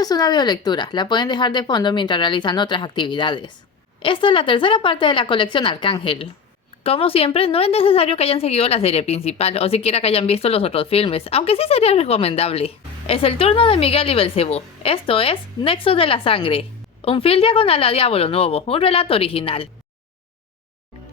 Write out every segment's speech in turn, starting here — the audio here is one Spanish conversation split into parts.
Esto es una audiolectura, la pueden dejar de fondo mientras realizan otras actividades. Esta es la tercera parte de la colección Arcángel. Como siempre, no es necesario que hayan seguido la serie principal o siquiera que hayan visto los otros filmes, aunque sí sería recomendable. Es el turno de Miguel y Belcebú. Esto es Nexo de la Sangre, un film diagonal a Diablo Nuevo, un relato original.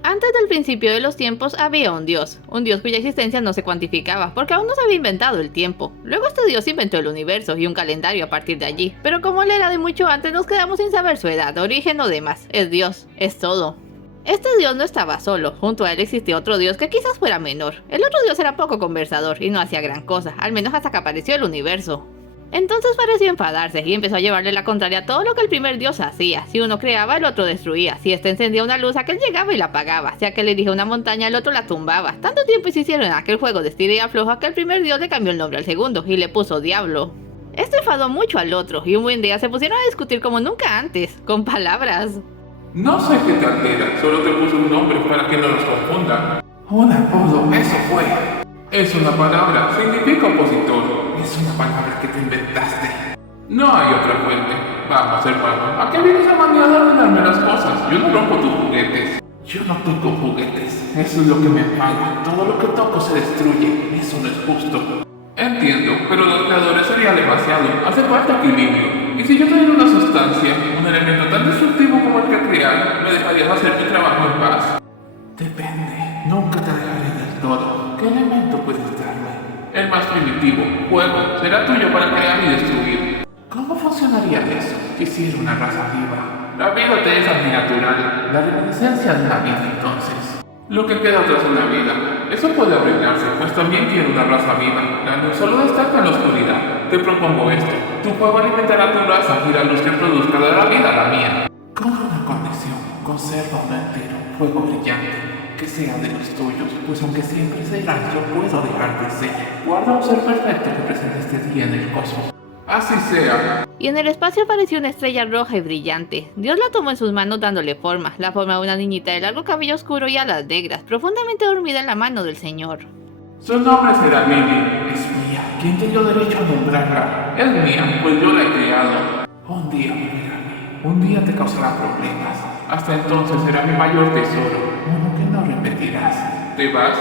Antes del principio de los tiempos había un dios cuya existencia no se cuantificaba porque aún no se había inventado el tiempo. Luego este dios inventó el universo y un calendario a partir de allí, pero como él era de mucho antes nos quedamos sin saber su edad, origen o demás. Es Dios, es todo. Este dios no estaba solo, junto a él existía otro dios que quizás fuera menor. El otro dios era poco conversador y no hacía gran cosa, al menos hasta que apareció el universo. Entonces pareció enfadarse y empezó a llevarle la contraria a todo lo que el primer dios hacía. Si uno creaba, el otro destruía. Si este encendía una luz, aquel llegaba y la apagaba. Si aquel erigía una montaña, el otro la tumbaba. Tanto tiempo se hicieron en aquel juego de estira y afloja que el primer dios le cambió el nombre al segundo y le puso Diablo. Esto enfadó mucho al otro y un buen día se pusieron a discutir como nunca antes, con palabras. No sé qué te altera, solo te puse un nombre para que no nos confundan. Un apodo, eso fue. Es una palabra, significa opositor. Es una palabra que te inventaste. No hay otra fuente. Vamos, hermano, ¿a qué vienes a manía de ordenarme las cosas? Yo no rompo tus juguetes. Yo no toco juguetes. Eso es lo que me enfada. Todo lo que toco se destruye. Eso no es justo. Entiendo, pero los creadores sería demasiado. Hace falta equilibrio. Y si yo tuviera una sustancia, un elemento tan destructivo como el que crear, ¿me dejarías hacer mi trabajo en paz? Depende. Nunca te dejaré del todo. ¿Qué elemento puedes darme? El más primitivo, fuego, será tuyo para crear y destruir. ¿Cómo funcionaría eso si hiciera una raza viva? La vida te es antinatural, la reminiscencia de la vida entonces. Lo que queda tras una vida, eso puede arreglarse, pues también quiero una raza viva. La luz solo destaca en la oscuridad. Te propongo esto, tu fuego alimentará tu raza y la luz que produzca dará vida a la mía. Con una condición, conserva un entero fuego brillante. Que sea de los tuyos, pues aunque siempre serás, yo puedo dejar de ser. Guarda un ser perfecto que presente este día en el cosmos. Así sea. Y en el espacio apareció una estrella roja y brillante. Dios la tomó en sus manos dándole forma, la forma de una niñita de largo cabello oscuro y alas negras, profundamente dormida en la mano del Señor. Su nombre será Lily. Es mía. ¿Quién te dio derecho a nombrarla? Es mía, pues yo la he creado. Un día volverá a mí. Un día te causará problemas. Hasta entonces será mi mayor tesoro, uno que no repetirás. ¿Te vas?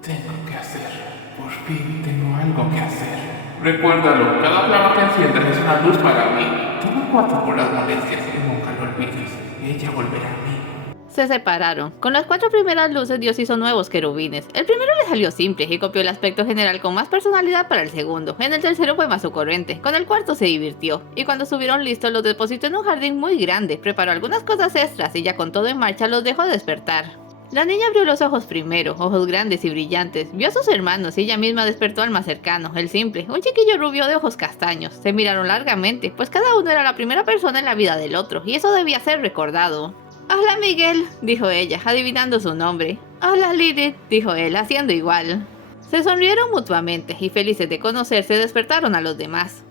Tengo que hacer. Por fin tengo algo que hacer. Recuérdalo, cada flama que enciendas es una luz para mí. Toma 4 por las molestias y nunca lo olvides. Ella volverá a mí. Se separaron. Con las 4 primeras luces Dios hizo nuevos querubines. El primero le salió simple y copió el aspecto general con más personalidad para el segundo. En el tercero fue más ocurrente. Con el cuarto se divirtió. Y cuando estuvieron listos los depositó en un jardín muy grande. Preparó algunas cosas extras y ya con todo en marcha los dejó despertar. La niña abrió los ojos primero, ojos grandes y brillantes. Vio a sus hermanos y ella misma despertó al más cercano, el simple, un chiquillo rubio de ojos castaños. Se miraron largamente, pues cada uno era la primera persona en la vida del otro y eso debía ser recordado. Hola Miguel, dijo ella, adivinando su nombre. Hola Lilith, dijo él, haciendo igual. Se sonrieron mutuamente y felices de conocerse despertaron a los demás.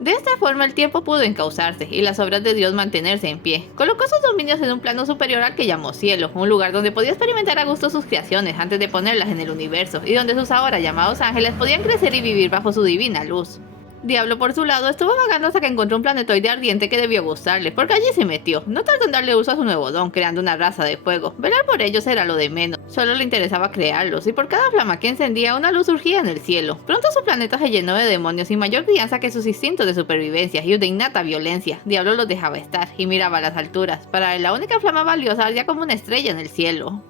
De esta forma el tiempo pudo encauzarse y las obras de Dios mantenerse en pie. Colocó sus dominios en un plano superior al que llamó cielo, un lugar donde podía experimentar a gusto sus creaciones antes de ponerlas en el universo y donde sus ahora llamados ángeles podían crecer y vivir bajo su divina luz. Diablo por su lado estuvo vagando hasta que encontró un planetoide ardiente que debió gustarle, porque allí se metió. No tardó en darle uso a su nuevo don, creando una raza de fuego. Velar por ellos era lo de menos, solo le interesaba crearlos, y por cada flama que encendía una luz surgía en el cielo. Pronto su planeta se llenó de demonios y mayor crianza que sus instintos de supervivencia y de innata violencia. Diablo los dejaba estar, y miraba a las alturas. Para él la única flama valiosa ardía como una estrella en el cielo.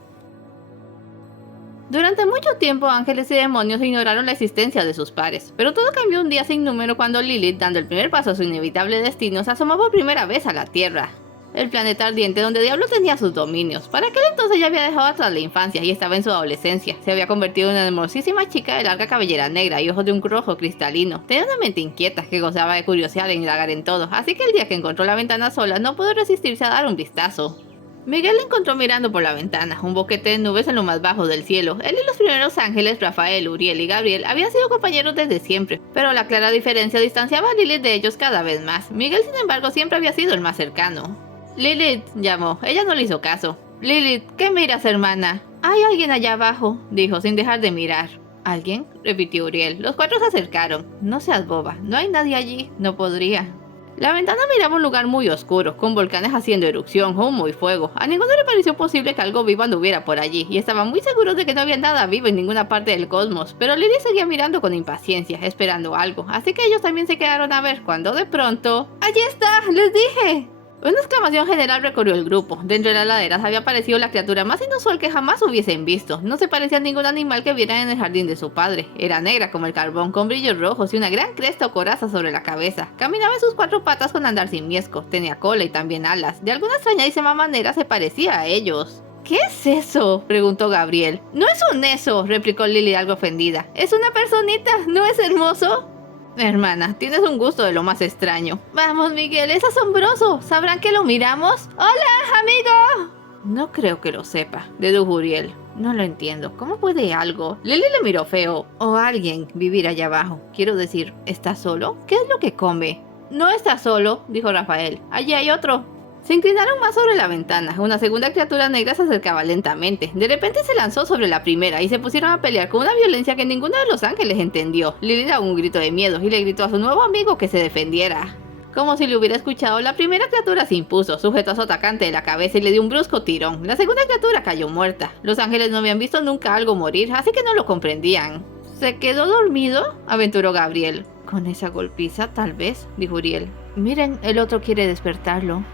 Durante mucho tiempo ángeles y demonios ignoraron la existencia de sus pares, pero todo cambió un día sin número cuando Lilith, dando el primer paso a su inevitable destino, se asomó por primera vez a la Tierra. El planeta ardiente donde Diablo tenía sus dominios. Para aquel entonces ya había dejado atrás la infancia y estaba en su adolescencia. Se había convertido en una hermosísima chica de larga cabellera negra y ojos de un rojo cristalino. Tenía una mente inquieta que gozaba de curiosidad e indagar en todo, así que el día que encontró la ventana sola no pudo resistirse a dar un vistazo. Miguel la encontró mirando por la ventana, un boquete de nubes en lo más bajo del cielo. Él y los primeros ángeles, Rafael, Uriel y Gabriel, habían sido compañeros desde siempre, pero la clara diferencia distanciaba a Lilith de ellos cada vez más. Miguel, sin embargo, siempre había sido el más cercano. Lilith, llamó. Ella no le hizo caso. Lilith, ¿qué miras, hermana? Hay alguien allá abajo, dijo, sin dejar de mirar. ¿Alguien? Repitió Uriel. Los cuatro se acercaron. No seas boba, no hay nadie allí, no podría. La ventana miraba un lugar muy oscuro, con volcanes haciendo erupción, humo y fuego. A ninguno le pareció posible que algo vivo anduviera por allí, y estaban muy seguros de que no había nada vivo en ninguna parte del cosmos. Pero Lily seguía mirando con impaciencia, esperando algo, así que ellos también se quedaron a ver cuando de pronto... ¡Allí está! ¡Les dije! Una exclamación general recorrió el grupo. Dentro de las laderas había aparecido la criatura más inusual que jamás hubiesen visto. No se parecía a ningún animal que vieran en el jardín de su padre. Era negra como el carbón, con brillos rojos y una gran cresta o coraza sobre la cabeza. Caminaba en sus cuatro patas con andar simiesco. Tenía cola y también alas. De alguna extrañísima manera se parecía a ellos. ¿Qué es eso?, preguntó Gabriel. No es un eso, replicó Lily algo ofendida. Es una personita, ¿no es hermoso? Hermana, tienes un gusto de lo más extraño. Vamos, Miguel, es asombroso. ¿Sabrán que lo miramos? ¡Hola, amigo! No creo que lo sepa, dedujo Uriel. No lo entiendo. ¿Cómo puede algo? Lily le miró feo. O alguien vivir allá abajo. Quiero decir, ¿está solo? ¿Qué es lo que come? No está solo, dijo Rafael. Allí hay otro. Se inclinaron más sobre la ventana. Una segunda criatura negra se acercaba lentamente. De repente se lanzó sobre la primera y se pusieron a pelear con una violencia que ninguno de los ángeles entendió. Lily daba un grito de miedo y le gritó a su nuevo amigo que se defendiera. Como si le hubiera escuchado, la primera criatura se impuso, sujetó a su atacante de la cabeza y le dio un brusco tirón. La segunda criatura cayó muerta. Los ángeles no habían visto nunca algo morir, así que no lo comprendían. ¿Se quedó dormido?, aventuró Gabriel. Con esa golpiza, tal vez, dijo Uriel. Miren, el otro quiere despertarlo.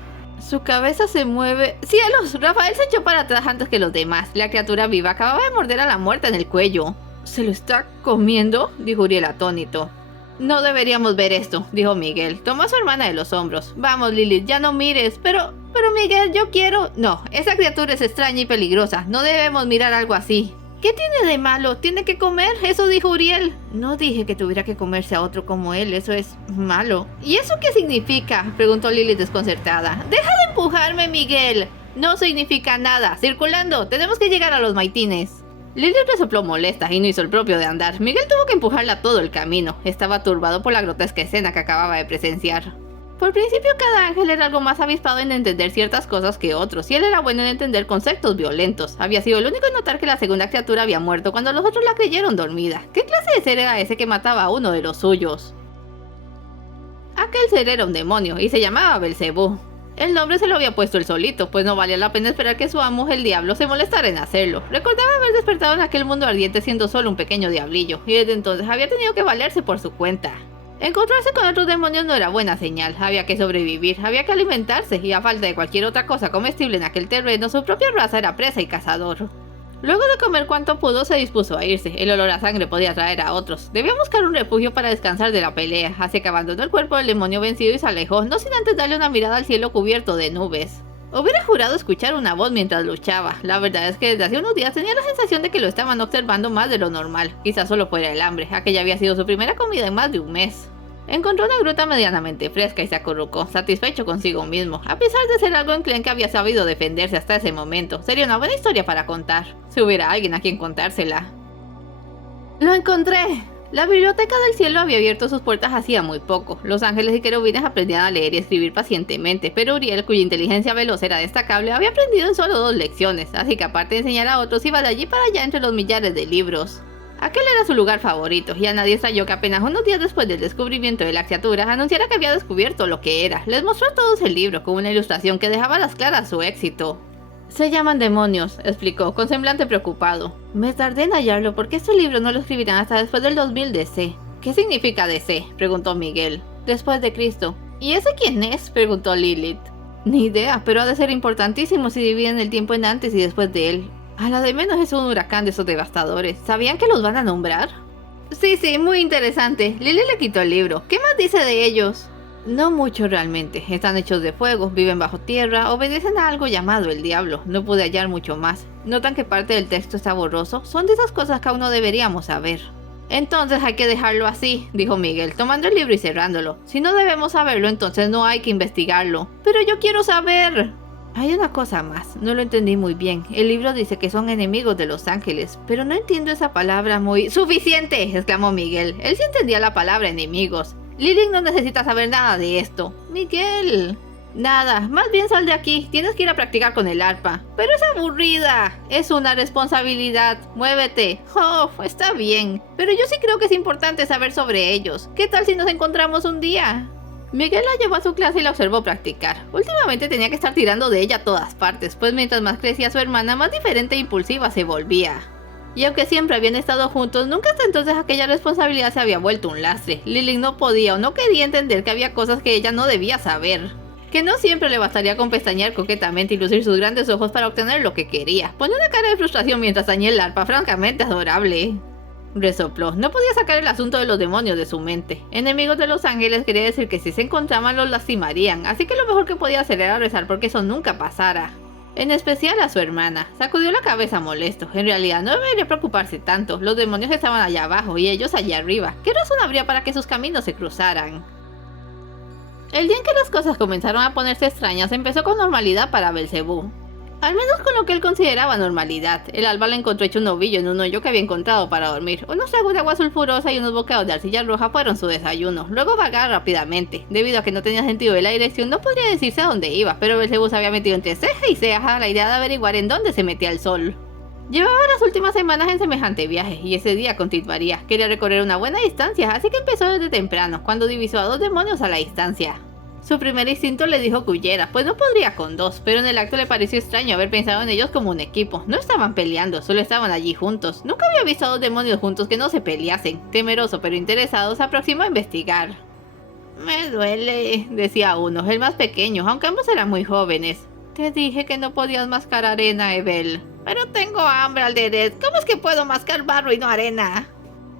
Su cabeza se mueve... ¡Cielos! Rafael se echó para atrás antes que los demás. La criatura viva acababa de morder a la muerta en el cuello. ¿Se lo está comiendo?, dijo Uriel atónito. No deberíamos ver esto, dijo Miguel. Tomó a su hermana de los hombros. Vamos, Lilith, ya no mires. Pero Miguel, yo quiero... No, esa criatura es extraña y peligrosa. No debemos mirar algo así. ¿Qué tiene de malo? ¿Tiene que comer? Eso dijo Uriel. No dije que tuviera que comerse a otro como él, eso es malo. ¿Y eso qué significa?, preguntó Lilith desconcertada. ¡Deja de empujarme, Miguel! No significa nada. Circulando, tenemos que llegar a los maitines. Lilith resopló molesta y no hizo el propio de andar. Miguel tuvo que empujarla todo el camino. Estaba turbado por la grotesca escena que acababa de presenciar. Por principio, cada ángel era algo más avispado en entender ciertas cosas que otros, y él era bueno en entender conceptos violentos. Había sido el único en notar que la segunda criatura había muerto cuando los otros la creyeron dormida. ¿Qué clase de ser era ese que mataba a uno de los suyos? Aquel ser era un demonio, y se llamaba Belcebú. El nombre se lo había puesto él solito, pues no valía la pena esperar que su amo, el diablo, se molestara en hacerlo. Recordaba haber despertado en aquel mundo ardiente siendo solo un pequeño diablillo, y desde entonces había tenido que valerse por su cuenta. Encontrarse con otros demonios no era buena señal. Había que sobrevivir, había que alimentarse, y a falta de cualquier otra cosa comestible en aquel terreno, su propia raza era presa y cazador. Luego de comer cuanto pudo, se dispuso a irse. El olor a sangre podía atraer a otros. Debía buscar un refugio para descansar de la pelea, así que abandonó el cuerpo del demonio vencido y se alejó, no sin antes darle una mirada al cielo cubierto de nubes. Hubiera jurado escuchar una voz mientras luchaba. La verdad es que desde hace unos días tenía la sensación de que lo estaban observando más de lo normal. Quizás solo fuera el hambre. Aquella había sido su primera comida en más de un mes. Encontró una gruta medianamente fresca y se acurrucó, satisfecho consigo mismo. A pesar de ser algo enclenque, había sabido defenderse hasta ese momento. Sería una buena historia para contar, si hubiera alguien a quien contársela. ¡Lo encontré! La biblioteca del cielo había abierto sus puertas hacía muy poco. Los ángeles y querubines aprendían a leer y escribir pacientemente, pero Uriel, cuya inteligencia veloz era destacable, había aprendido en solo 2 lecciones, así que aparte de enseñar a otros, iba de allí para allá entre los millares de libros. Aquel era su lugar favorito, y a nadie extrañó que apenas unos días después del descubrimiento de la criatura, anunciara que había descubierto lo que era. Les mostró a todos el libro, con una ilustración que dejaba a las claras su éxito. Se llaman demonios, explicó, con semblante preocupado. Me tardé en hallarlo porque este libro no lo escribirán hasta después del 2000 DC. ¿Qué significa DC?, preguntó Miguel. Después de Cristo. ¿Y ese quién es?, preguntó Lilith. Ni idea, pero ha de ser importantísimo si dividen el tiempo en antes y después de él. A la de menos es un huracán de esos devastadores. ¿Sabían que los van a nombrar? Sí, muy interesante. Lily le quitó el libro. ¿Qué más dice de ellos? No mucho realmente. Están hechos de fuego, viven bajo tierra, obedecen a algo llamado el diablo. No pude hallar mucho más. ¿Notan que parte del texto está borroso? Son de esas cosas que aún no deberíamos saber. Entonces hay que dejarlo así, dijo Miguel, tomando el libro y cerrándolo. Si no debemos saberlo, entonces no hay que investigarlo. Pero yo quiero saber. Hay una cosa más, no lo entendí muy bien. El libro dice que son enemigos de los ángeles, pero no entiendo esa palabra muy... ¡Suficiente!, exclamó Miguel. Él sí entendía la palabra enemigos. Lily no necesita saber nada de esto. Miguel... Nada, más bien sal de aquí, tienes que ir a practicar con el arpa. Pero es aburrida, es una responsabilidad, muévete. Oh, está bien, pero yo sí creo que es importante saber sobre ellos. ¿Qué tal si nos encontramos un día? Miguel la llevó a su clase y la observó practicar. Últimamente tenía que estar tirando de ella a todas partes, pues mientras más crecía su hermana, más diferente e impulsiva se volvía. Y aunque siempre habían estado juntos, nunca hasta entonces aquella responsabilidad se había vuelto un lastre. Lily no podía o no quería entender que había cosas que ella no debía saber. Que no siempre le bastaría con pestañear coquetamente y lucir sus grandes ojos para obtener lo que quería. Ponía una cara de frustración mientras tañía el arpa, francamente adorable. Resopló. No podía sacar el asunto de los demonios de su mente. Enemigos de los ángeles quería decir que si se encontraban los lastimarían, así que lo mejor que podía hacer era rezar porque eso nunca pasara. En especial a su hermana. Sacudió la cabeza molesto. En realidad no debería preocuparse tanto. Los demonios estaban allá abajo y ellos allá arriba. ¿Qué razón habría para que sus caminos se cruzaran? El día en que las cosas comenzaron a ponerse extrañas empezó con normalidad para Belcebú. Al menos con lo que él consideraba normalidad. El alba la encontró hecho un ovillo en un hoyo que había encontrado para dormir. Unos tragos de agua sulfurosa y unos bocados de arcilla roja fueron su desayuno. Luego vagaba rápidamente. Debido a que no tenía sentido de la dirección, no podría decirse a dónde iba, pero Belcebú se había metido entre ceja y ceja la idea de averiguar en dónde se metía el sol. Llevaba las últimas semanas en semejante viaje, y ese día continuaría. Quería recorrer una buena distancia, así que empezó desde temprano, cuando divisó a 2 demonios a la distancia. Su primer instinto le dijo que huyera, pues no podría con 2, pero en el acto le pareció extraño haber pensado en ellos como un equipo. No estaban peleando, solo estaban allí juntos. Nunca había visto a 2 demonios juntos que no se peleasen. Temeroso pero interesado, se aproximó a investigar. Me duele, decía uno, el más pequeño, aunque ambos eran muy jóvenes. Te dije que no podías mascar arena, Evel. Pero tengo hambre, Alderet. ¿Cómo es que puedo mascar barro y no arena?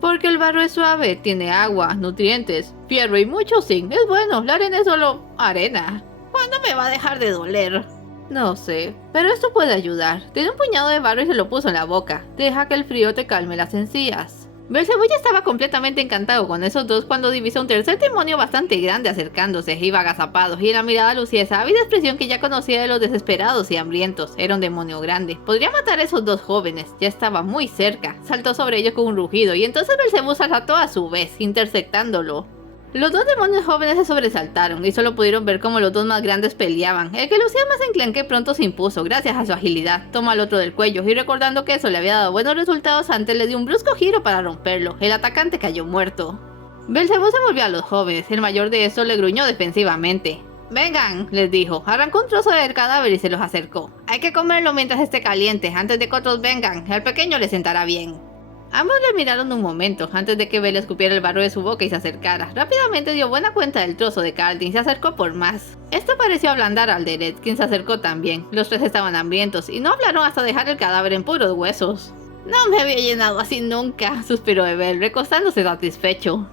Porque el barro es suave, tiene agua, nutrientes, fierro y mucho zinc. Es bueno, la arena es solo arena. ¿Cuándo me va a dejar de doler? No sé, pero esto puede ayudar. Tiene un puñado de barro y se lo puso en la boca. Deja que el frío te calme las encías. Belcebú ya estaba completamente encantado con esos dos cuando divisó un tercer demonio bastante grande acercándose. Iba agazapado y en la mirada lucía esa ávida expresión que ya conocía de los desesperados y hambrientos. Era un demonio grande. Podría matar a esos 2 jóvenes. Ya estaba muy cerca. Saltó sobre ellos con un rugido y entonces Belcebú saltó a su vez, interceptándolo. Los 2 demonios jóvenes se sobresaltaron y solo pudieron ver cómo los 2 más grandes peleaban. El que lucía más enclenque pronto se impuso gracias a su agilidad. Tomó al otro del cuello y recordando que eso le había dado buenos resultados antes, le dio un brusco giro para romperlo. El atacante cayó muerto. Belcebú se volvió a los jóvenes. El mayor de estos le gruñó defensivamente. Vengan, les dijo. Arrancó un trozo del cadáver y se los acercó. Hay que comerlo mientras esté caliente, antes de que otros vengan. Al pequeño le sentará bien. Ambos le miraron un momento, antes de que Bel escupiera el barro de su boca y se acercara. Rápidamente dio buena cuenta del trozo de carne y se acercó por más. Esto pareció ablandar a Alderet, quien se acercó también. Los 3 estaban hambrientos y no hablaron hasta dejar el cadáver en puros huesos. No me había llenado así nunca, suspiró Bel, recostándose satisfecho.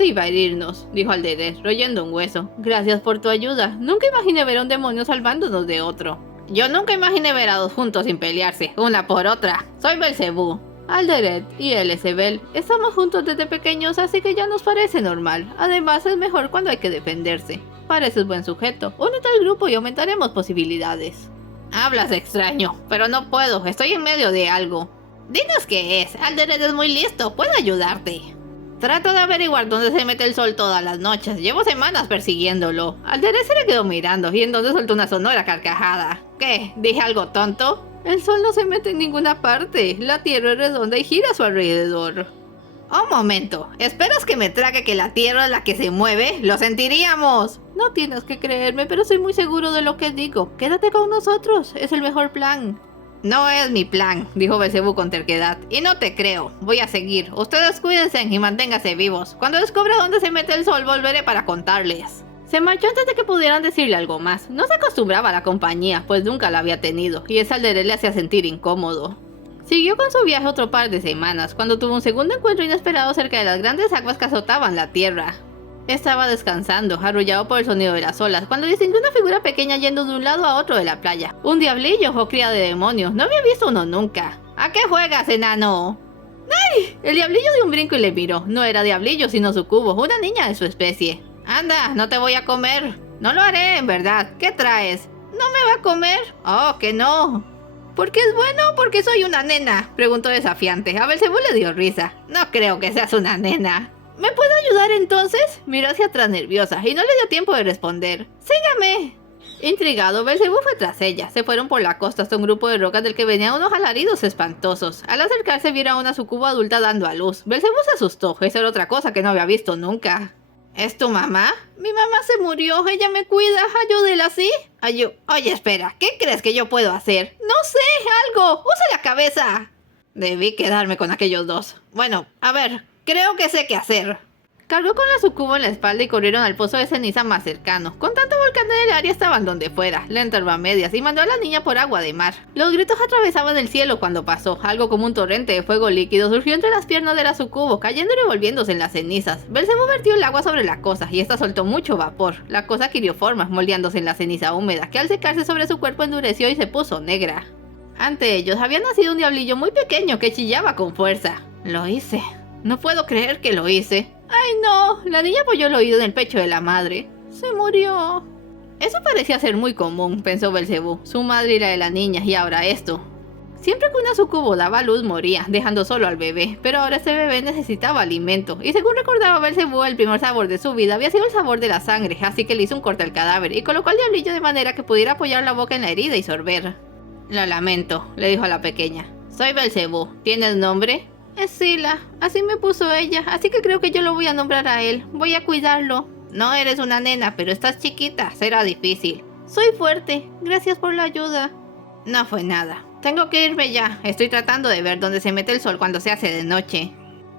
Iba a herirnos, dijo Alderet, royendo un hueso. Gracias por tu ayuda. Nunca imaginé ver a un demonio salvándonos de otro. Yo nunca imaginé ver a 2 juntos sin pelearse, una por otra. Soy Belcebú. Alderet y él es Evel. Estamos juntos desde pequeños, así que ya nos parece normal. Además, es mejor cuando hay que defenderse. Pareces buen sujeto. Únete al grupo y aumentaremos posibilidades. Hablas extraño, pero no puedo. Estoy en medio de algo. Dinos qué es. Alderet es muy listo. Puedo ayudarte. Trato de averiguar dónde se mete el sol todas las noches. Llevo semanas persiguiéndolo. Alderet se le quedó mirando y entonces soltó una sonora carcajada. ¿Qué? ¿Dije algo tonto? El sol no se mete en ninguna parte. La tierra es redonda y gira a su alrededor. Un momento. ¿Esperas que me trague que la tierra es la que se mueve? ¡Lo sentiríamos! No tienes que creerme, pero soy muy seguro de lo que digo. Quédate con nosotros. Es el mejor plan. No es mi plan, dijo Belcebú con terquedad. Y no te creo. Voy a seguir. Ustedes cuídense y manténganse vivos. Cuando descubra dónde se mete el sol, volveré para contarles. Se marchó antes de que pudieran decirle algo más. No se acostumbraba a la compañía, pues nunca la había tenido, y esa Alderet le hacía sentir incómodo. Siguió con su viaje otro par de semanas, cuando tuvo un segundo encuentro inesperado cerca de las grandes aguas que azotaban la tierra. Estaba descansando, arrullado por el sonido de las olas, cuando distinguió una figura pequeña yendo de un lado a otro de la playa. Un diablillo o cría de demonio. No había visto uno nunca. ¿A qué juegas, enano? ¡Ay! El diablillo dio un brinco y le miró. No era diablillo, sino sucubo, una niña de su especie. Anda, no te voy a comer. No lo haré, en verdad. ¿Qué traes? ¿No me va a comer? Oh, que no. ¿Por qué es bueno? ¿Porque soy una nena? Preguntó desafiante. A Belcebú le dio risa. No creo que seas una nena. ¿Me puede ayudar entonces? Miró hacia atrás nerviosa y no le dio tiempo de responder. ¡Sígame! Intrigado, Belcebú fue tras ella. Se fueron por la costa hasta un grupo de rocas del que venían unos alaridos espantosos. Al acercarse vieron a una sucubo adulta dando a luz. Belcebú se asustó. Esa era otra cosa que no había visto nunca. ¿Es tu mamá? Mi mamá se murió. Ella me cuida. Ayúdela, ¿sí? Oye, espera. ¿Qué crees que yo puedo hacer? No sé. Algo. Usa la cabeza. Debí quedarme con aquellos dos. Bueno, a ver. Creo que sé qué hacer. Cargó con la sucubo en la espalda y corrieron al pozo de ceniza más cercano. Con tanto volcán en el área estaban donde fuera. La enterró a medias y mandó a la niña por agua de mar. Los gritos atravesaban el cielo cuando pasó. Algo como un torrente de fuego líquido surgió entre las piernas de la sucubo, cayendo y revolviéndose en las cenizas. Belcebú vertió el agua sobre la cosa y esta soltó mucho vapor. La cosa adquirió forma, moldeándose en la ceniza húmeda, que al secarse sobre su cuerpo endureció y se puso negra. Ante ellos había nacido un diablillo muy pequeño que chillaba con fuerza. Lo hice. No puedo creer que lo hice. ¡Ay, no! La niña apoyó el oído en el pecho de la madre. ¡Se murió! Eso parecía ser muy común, pensó Belcebú. Su madre y la de la niña, y ahora esto. Siempre que una sucubo daba a luz moría, dejando solo al bebé. Pero ahora este bebé necesitaba alimento. Y según recordaba Belcebú, el primer sabor de su vida había sido el sabor de la sangre. Así que le hizo un corte al cadáver y colocó al diablillo de manera que pudiera apoyar la boca en la herida y sorber. Lo lamento, le dijo a la pequeña. Soy Belcebú. ¿Tienes nombre? Es Sila, así me puso ella, así que creo que yo lo voy a nombrar a él. Voy a cuidarlo. No eres una nena, pero estás chiquita, será difícil. Soy fuerte, gracias por la ayuda. No fue nada. Tengo que irme ya, estoy tratando de ver dónde se mete el sol cuando se hace de noche.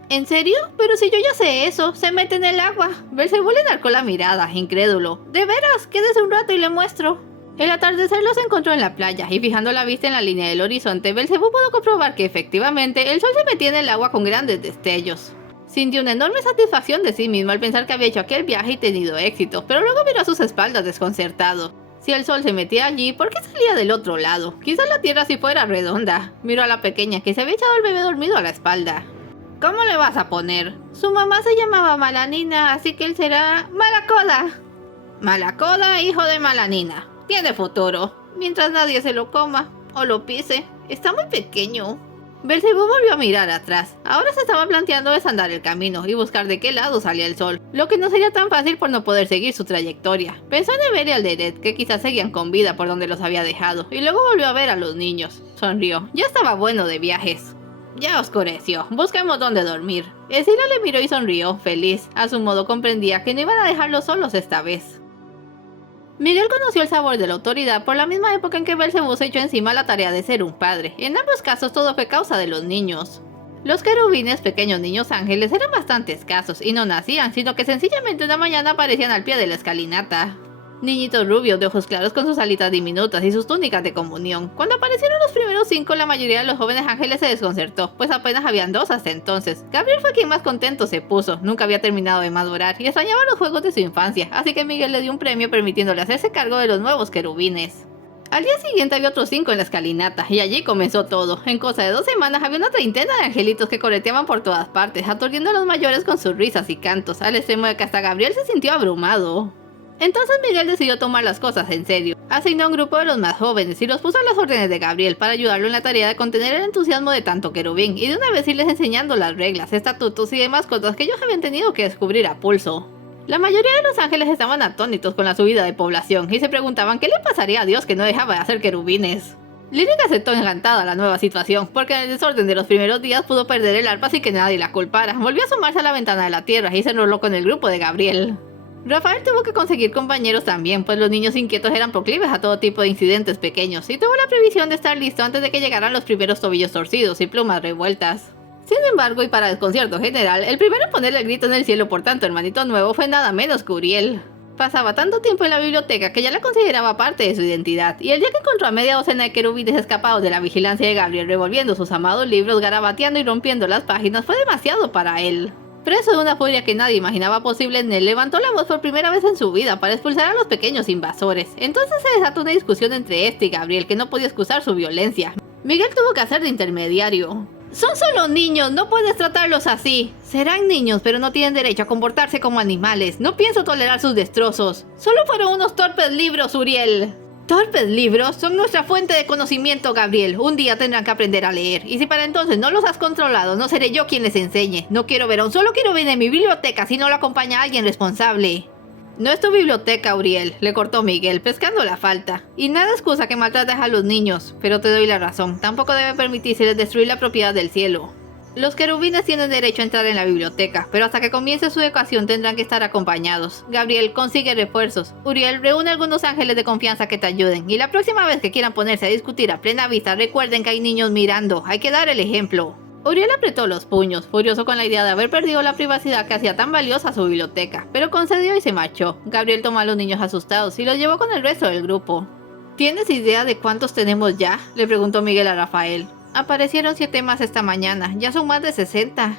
¿En serio? Pero si yo ya sé eso, se mete en el agua. Belcebú le narcó la mirada, incrédulo. ¿De veras? Quédese un rato y le muestro. El atardecer los encontró en la playa y fijando la vista en la línea del horizonte, Belcebú pudo comprobar que efectivamente el sol se metía en el agua con grandes destellos. Sintió una enorme satisfacción de sí mismo al pensar que había hecho aquel viaje y tenido éxito, pero luego miró a sus espaldas desconcertado. Si el sol se metía allí, ¿por qué salía del otro lado? Quizás la tierra sí fuera redonda. Miró a la pequeña que se había echado al bebé dormido a la espalda. ¿Cómo le vas a poner? Su mamá se llamaba Malanina, así que él será Malacoda. Malacoda, hijo de Malanina. Tiene futuro, mientras nadie se lo coma o lo pise. Está muy pequeño. Belcebú volvió a mirar atrás. Ahora se estaba planteando desandar el camino y buscar de qué lado salía el sol, lo que no sería tan fácil por no poder seguir su trayectoria. Pensó en Ever y Alderet, que quizás seguían con vida por donde los había dejado, y luego volvió a ver a los niños. Sonrió. Ya estaba bueno de viajes. Ya oscureció. Busquemos dónde dormir. Sila le miró y sonrió, feliz. A su modo comprendía que no iban a dejarlos solos esta vez. Miguel conoció el sabor de la autoridad por la misma época en que Belcebú se echó encima la tarea de ser un padre. En ambos casos todo fue causa de los niños. Los querubines, pequeños niños ángeles, eran bastante escasos y no nacían, sino que sencillamente una mañana aparecían al pie de la escalinata. Niñitos rubios de ojos claros con sus alitas diminutas y sus túnicas de comunión. Cuando aparecieron los primeros 5, la mayoría de los jóvenes ángeles se desconcertó, pues apenas habían 2 hasta entonces. Gabriel fue quien más contento se puso, nunca había terminado de madurar y extrañaba los juegos de su infancia, así que Miguel le dio un premio permitiéndole hacerse cargo de los nuevos querubines. Al día siguiente había otros 5 en la escalinata, y allí comenzó todo. En cosa de 2 semanas había una treintena de angelitos que correteaban por todas partes, aturdiendo a los mayores con sus risas y cantos, al extremo de que hasta Gabriel se sintió abrumado. Entonces Miguel decidió tomar las cosas en serio. Asignó a un grupo de los más jóvenes y los puso a las órdenes de Gabriel para ayudarlo en la tarea de contener el entusiasmo de tanto querubín y de una vez irles enseñando las reglas, estatutos y demás cosas que ellos habían tenido que descubrir a pulso. La mayoría de los ángeles estaban atónitos con la subida de población y se preguntaban qué le pasaría a Dios que no dejaba de hacer querubines. Lyric aceptó encantada la nueva situación, porque en el desorden de los primeros días pudo perder el arpa sin que nadie la culpara. Volvió a asomarse a la ventana de la tierra y se enroló con el grupo de Gabriel. Rafael tuvo que conseguir compañeros también, pues los niños inquietos eran proclives a todo tipo de incidentes pequeños, y tuvo la previsión de estar listo antes de que llegaran los primeros tobillos torcidos y plumas revueltas. Sin embargo, y para desconcierto general, el primero en ponerle el grito en el cielo por tanto hermanito nuevo fue nada menos que Uriel. Pasaba tanto tiempo en la biblioteca que ya la consideraba parte de su identidad, y el día que encontró a media docena de querubines escapados de la vigilancia de Gabriel revolviendo sus amados libros, garabateando y rompiendo las páginas, fue demasiado para él. Preso de una furia que nadie imaginaba posible en él, levantó la voz por primera vez en su vida para expulsar a los pequeños invasores. Entonces se desató una discusión entre este y Gabriel que no podía excusar su violencia. Miguel tuvo que hacer de intermediario. Son solo niños, no puedes tratarlos así. Serán niños, pero no tienen derecho a comportarse como animales. No pienso tolerar sus destrozos. Solo fueron unos torpes libros, Uriel. Torpes libros son nuestra fuente de conocimiento, Gabriel. Un día tendrán que aprender a leer. Y si para entonces no los has controlado, no seré yo quien les enseñe. No quiero ver a un solo querubín en mi biblioteca si no lo acompaña alguien responsable. No es tu biblioteca, Uriel, le cortó Miguel, pescando la falta. Y nada excusa que maltrates a los niños, pero te doy la razón. Tampoco debe permitírseles destruir la propiedad del cielo. Los querubines tienen derecho a entrar en la biblioteca, pero hasta que comience su educación tendrán que estar acompañados. Gabriel, consigue refuerzos. Uriel, reúne algunos ángeles de confianza que te ayuden. Y la próxima vez que quieran ponerse a discutir a plena vista, recuerden que hay niños mirando. Hay que dar el ejemplo. Uriel apretó los puños, furioso con la idea de haber perdido la privacidad que hacía tan valiosa su biblioteca, pero concedió y se marchó. Gabriel tomó a los niños asustados y los llevó con el resto del grupo. ¿Tienes idea de cuántos tenemos ya?, le preguntó Miguel a Rafael. Aparecieron 7 más esta mañana, ya son más de 60.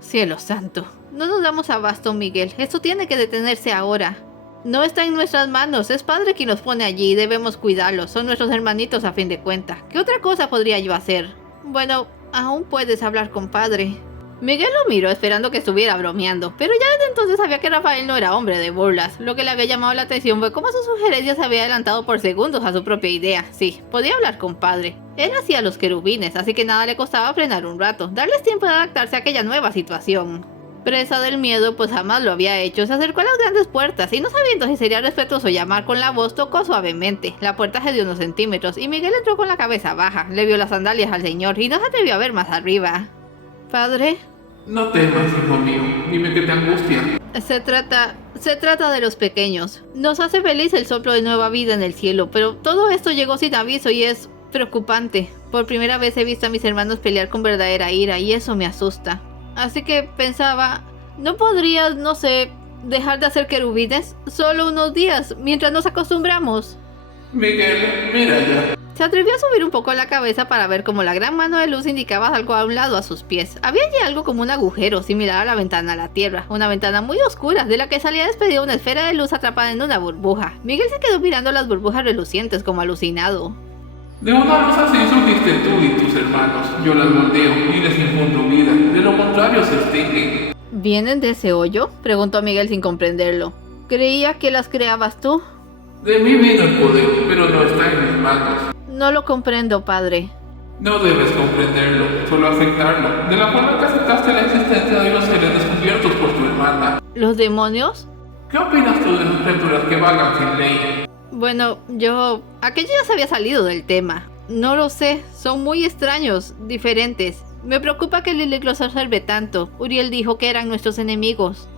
Cielo santo, no nos damos abasto, Miguel, esto tiene que detenerse ahora. No está en nuestras manos, es padre quien nos pone allí y debemos cuidarlos, son nuestros hermanitos a fin de cuentas. ¿Qué otra cosa podría yo hacer? Bueno, aún puedes hablar con padre. Miguel lo miró esperando que estuviera bromeando, pero ya desde entonces sabía que Rafael no era hombre de burlas. Lo que le había llamado la atención fue cómo su sugerencia se había adelantado por segundos a su propia idea. Sí, podía hablar con padre. Él hacía los querubines, así que nada le costaba frenar un rato, darles tiempo de adaptarse a aquella nueva situación. Presa del miedo, pues jamás lo había hecho, se acercó a las grandes puertas y no sabiendo si sería respetuoso llamar con la voz, tocó suavemente. La puerta cedió unos centímetros y Miguel entró con la cabeza baja, le vio las sandalias al señor y no se atrevió a ver más arriba. ¿Padre? No temas, hijo mío. Dime qué te angustia. Se trata de los pequeños. Nos hace feliz el soplo de nueva vida en el cielo, pero todo esto llegó sin aviso y es preocupante. Por primera vez he visto a mis hermanos pelear con verdadera ira y eso me asusta. Así que pensaba, ¿no podrías, no sé, dejar de hacer querubines? Solo unos días, mientras nos acostumbramos. Miguel, mira ya. Se atrevió a subir un poco la cabeza para ver cómo la gran mano de luz indicaba algo a un lado a sus pies. Había allí algo como un agujero similar a la ventana a la tierra, una ventana muy oscura de la que salía despedida una esfera de luz atrapada en una burbuja. Miguel se quedó mirando las burbujas relucientes como alucinado. De una luz así surgiste tú y tus hermanos. Yo las moldeo y les infundo vida. De lo contrario se extinguen. ¿Vienen de ese hoyo?, preguntó Miguel sin comprenderlo. Creía que las creabas tú. De mí vino el poder, pero no está en mis manos. No lo comprendo, padre. No debes comprenderlo, solo aceptarlo. De la forma que aceptaste la existencia de los seres descubiertos por tu hermana. ¿Los demonios? ¿Qué opinas tú de las criaturas que vagan sin ley? Bueno, aquello ya se había salido del tema. No lo sé, son muy extraños, diferentes. Me preocupa que Lilith los observe tanto. Uriel dijo que eran nuestros enemigos.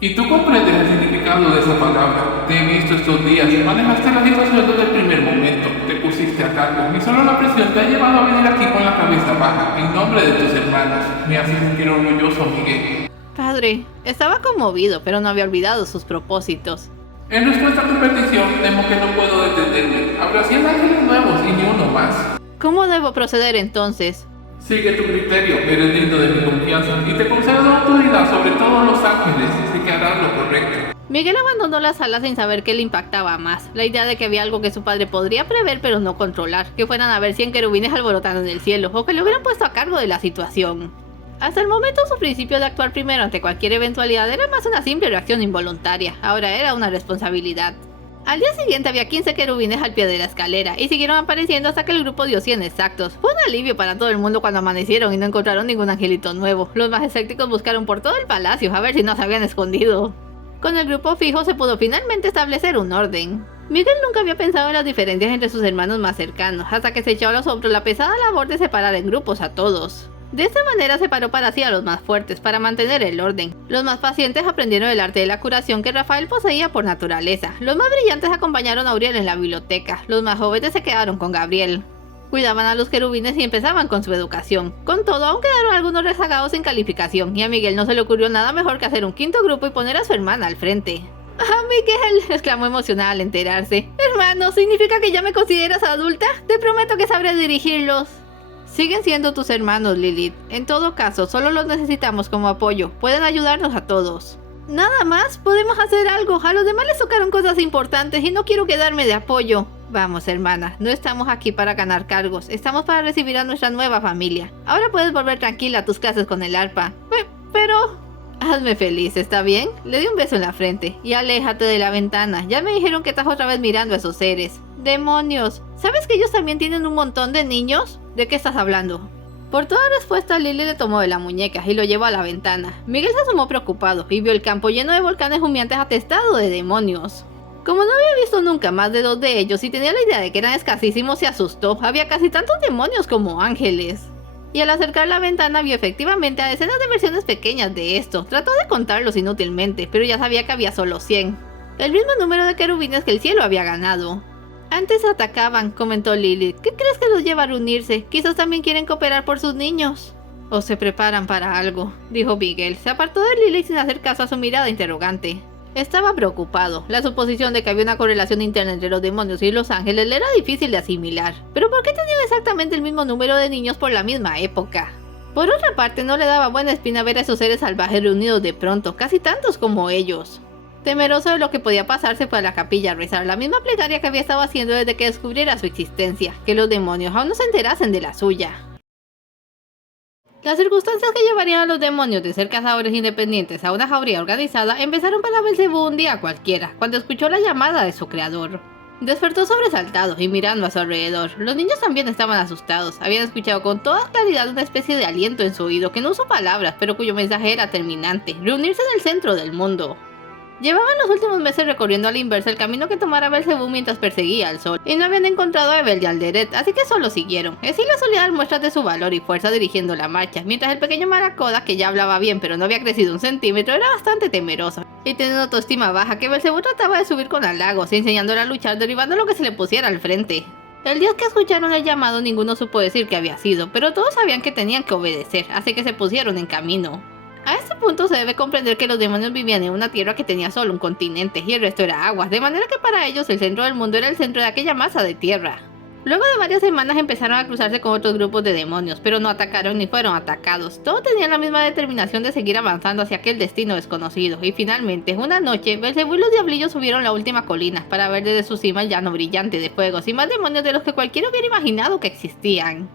¿Y tú comprendes el significado de esa palabra? Te he visto estos días, manejaste la situación desde el primer momento, te pusiste a cargo y solo la presión te ha llevado a venir aquí con la cabeza baja, en nombre de tus hermanos. Me hace sentir orgulloso, Miguel. Padre, estaba conmovido, pero no había olvidado sus propósitos. En respuesta a tu petición, temo que no puedo detenerme. Habrá 100 ángeles nuevos y ni uno más. ¿Cómo debo proceder entonces? Sigue tu criterio, eres digno de mi confianza y te concedo autoridad sobre todos los ángeles y sé que harás lo correcto. Miguel abandonó la sala sin saber qué le impactaba más. La idea de que había algo que su padre podría prever pero no controlar, que fueran a ver 100 querubines alborotando en el cielo o que le hubieran puesto a cargo de la situación. Hasta el momento su principio de actuar primero ante cualquier eventualidad era más una simple reacción involuntaria, ahora era una responsabilidad. Al día siguiente había 15 querubines al pie de la escalera y siguieron apareciendo hasta que el grupo dio 100 exactos. Fue un alivio para todo el mundo cuando amanecieron y no encontraron ningún angelito nuevo. Los más escépticos buscaron por todo el palacio a ver si no se habían escondido. Con el grupo fijo se pudo finalmente establecer un orden. Miguel nunca había pensado en las diferencias entre sus hermanos más cercanos, hasta que se echó a los hombros la pesada labor de separar en grupos a todos. De esta manera separó para sí a los más fuertes, para mantener el orden. Los más pacientes aprendieron el arte de la curación que Rafael poseía por naturaleza. Los más brillantes acompañaron a Uriel en la biblioteca. Los más jóvenes se quedaron con Gabriel. Cuidaban a los querubines y empezaban con su educación. Con todo, aún quedaron algunos rezagados en calificación, y a Miguel no se le ocurrió nada mejor que hacer un quinto grupo y poner a su hermana al frente. ¡Ah, Miguel!, exclamó emocionada al enterarse. «Hermano, ¿significa que ya me consideras adulta? Te prometo que sabré dirigirlos». Siguen siendo tus hermanos, Lilith. En todo caso, solo los necesitamos como apoyo. Pueden ayudarnos a todos. ¿Nada más? ¿Podemos hacer algo? A los demás les tocaron cosas importantes y no quiero quedarme de apoyo. Vamos, hermana, no estamos aquí para ganar cargos. Estamos para recibir a nuestra nueva familia. Ahora puedes volver tranquila a tus clases con el arpa. Pero... hazme feliz, ¿está bien? Le di un beso en la frente. Y aléjate de la ventana. Ya me dijeron que estás otra vez mirando a esos seres. Demonios, ¿sabes que ellos también tienen un montón de niños? ¿De qué estás hablando? Por toda respuesta, Lily le tomó de la muñeca y lo llevó a la ventana. Miguel se asomó preocupado y vio el campo lleno de volcanes humeantes atestado de demonios. Como no había visto nunca más de 2 de ellos y tenía la idea de que eran escasísimos, se asustó. Había casi tantos demonios como ángeles. Y al acercar la ventana vio efectivamente a decenas de versiones pequeñas de estos. Trató de contarlos inútilmente, pero ya sabía que había solo 100. El mismo número de querubines que el cielo había ganado. Antes atacaban, comentó Lilith. ¿Qué crees que los lleva a reunirse? Quizás también quieren cooperar por sus niños. O se preparan para algo, dijo Miguel. Se apartó de Lilith sin hacer caso a su mirada interrogante. Estaba preocupado. La suposición de que había una correlación interna entre los demonios y los ángeles le era difícil de asimilar. ¿Pero por qué tenían exactamente el mismo número de niños por la misma época? Por otra parte, no le daba buena espina ver a esos seres salvajes reunidos de pronto, casi tantos como ellos. Temeroso de lo que podía pasar, se fue a la capilla a rezar la misma plegaria que había estado haciendo desde que descubriera su existencia, que los demonios aún no se enterasen de la suya. Las circunstancias que llevarían a los demonios de ser cazadores independientes a una jauría organizada empezaron para Belcebú un día cualquiera, cuando escuchó la llamada de su creador. Despertó sobresaltado y mirando a su alrededor. Los niños también estaban asustados. Habían escuchado con toda claridad una especie de aliento en su oído que no usó palabras, pero cuyo mensaje era terminante: reunirse en el centro del mundo. Llevaban los últimos meses recorriendo a la inversa el camino que tomara Belcebú mientras perseguía al sol, y no habían encontrado a Evel y Alderet, así que solo siguieron. Escila solía dar muestras de su valor y fuerza dirigiendo la marcha, mientras el pequeño Maracoda, que ya hablaba bien pero no había crecido un centímetro, era bastante temeroso, y tenía una autoestima baja que Belcebú trataba de subir con halagos, enseñándole a luchar derribando lo que se le pusiera al frente. El día que escucharon el llamado ninguno supo decir qué había sido, pero todos sabían que tenían que obedecer, así que se pusieron en camino. A este punto se debe comprender que los demonios vivían en una tierra que tenía solo un continente y el resto era agua, de manera que para ellos el centro del mundo era el centro de aquella masa de tierra. Luego de varias semanas empezaron a cruzarse con otros grupos de demonios, pero no atacaron ni fueron atacados. Todos tenían la misma determinación de seguir avanzando hacia aquel destino desconocido, y finalmente, una noche, Belcebú y los diablillos subieron la última colina para ver desde su cima el llano brillante de fuegos y más demonios de los que cualquiera hubiera imaginado que existían.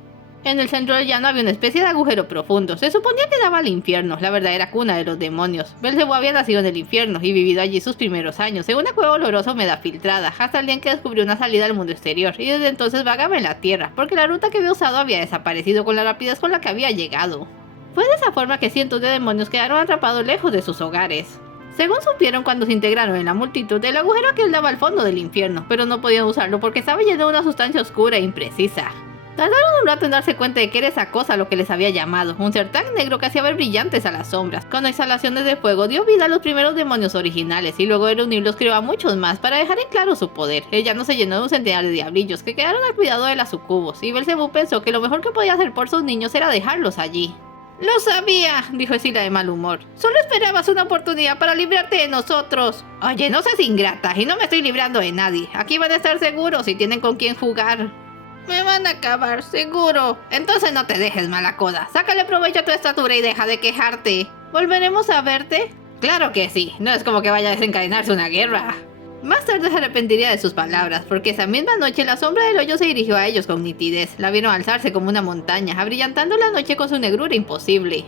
En el centro del llano había una especie de agujero profundo. Se suponía que daba al infierno, la verdadera cuna de los demonios. Belcebú había nacido en el infierno y vivido allí sus primeros años, en una cueva olorosa humedad filtrada, hasta el día en que descubrió una salida al mundo exterior, y desde entonces vagaba en la tierra, porque la ruta que había usado había desaparecido con la rapidez con la que había llegado. Fue de esa forma que cientos de demonios quedaron atrapados lejos de sus hogares. Según supieron cuando se integraron en la multitud, el agujero aquel daba al fondo del infierno, pero no podían usarlo porque estaba lleno de una sustancia oscura e imprecisa. Tardaron un rato en darse cuenta de que era esa cosa lo que les había llamado, un ser tan negro que hacía ver brillantes a las sombras. Con exhalaciones de fuego dio vida a los primeros demonios originales y luego de reunirlos creó a muchos más para dejar en claro su poder. El llano se llenó de un centenar de diablillos que quedaron al cuidado de las sucubos, y Belcebú pensó que lo mejor que podía hacer por sus niños era dejarlos allí. «Lo sabía», dijo Escila de mal humor. «Solo esperabas una oportunidad para librarte de nosotros». «Oye, no seas ingrata, y no me estoy librando de nadie. Aquí van a estar seguros y tienen con quién jugar». «Me van a acabar, seguro». «Entonces no te dejes, Maracoda. Sácale provecho a tu estatura y deja de quejarte». «¿Volveremos a verte?» «Claro que sí. No es como que vaya a desencadenarse una guerra». Más tarde se arrepentiría de sus palabras, porque esa misma noche la sombra del hoyo se dirigió a ellos con nitidez. La vieron alzarse como una montaña, abrillantando la noche con su negrura imposible.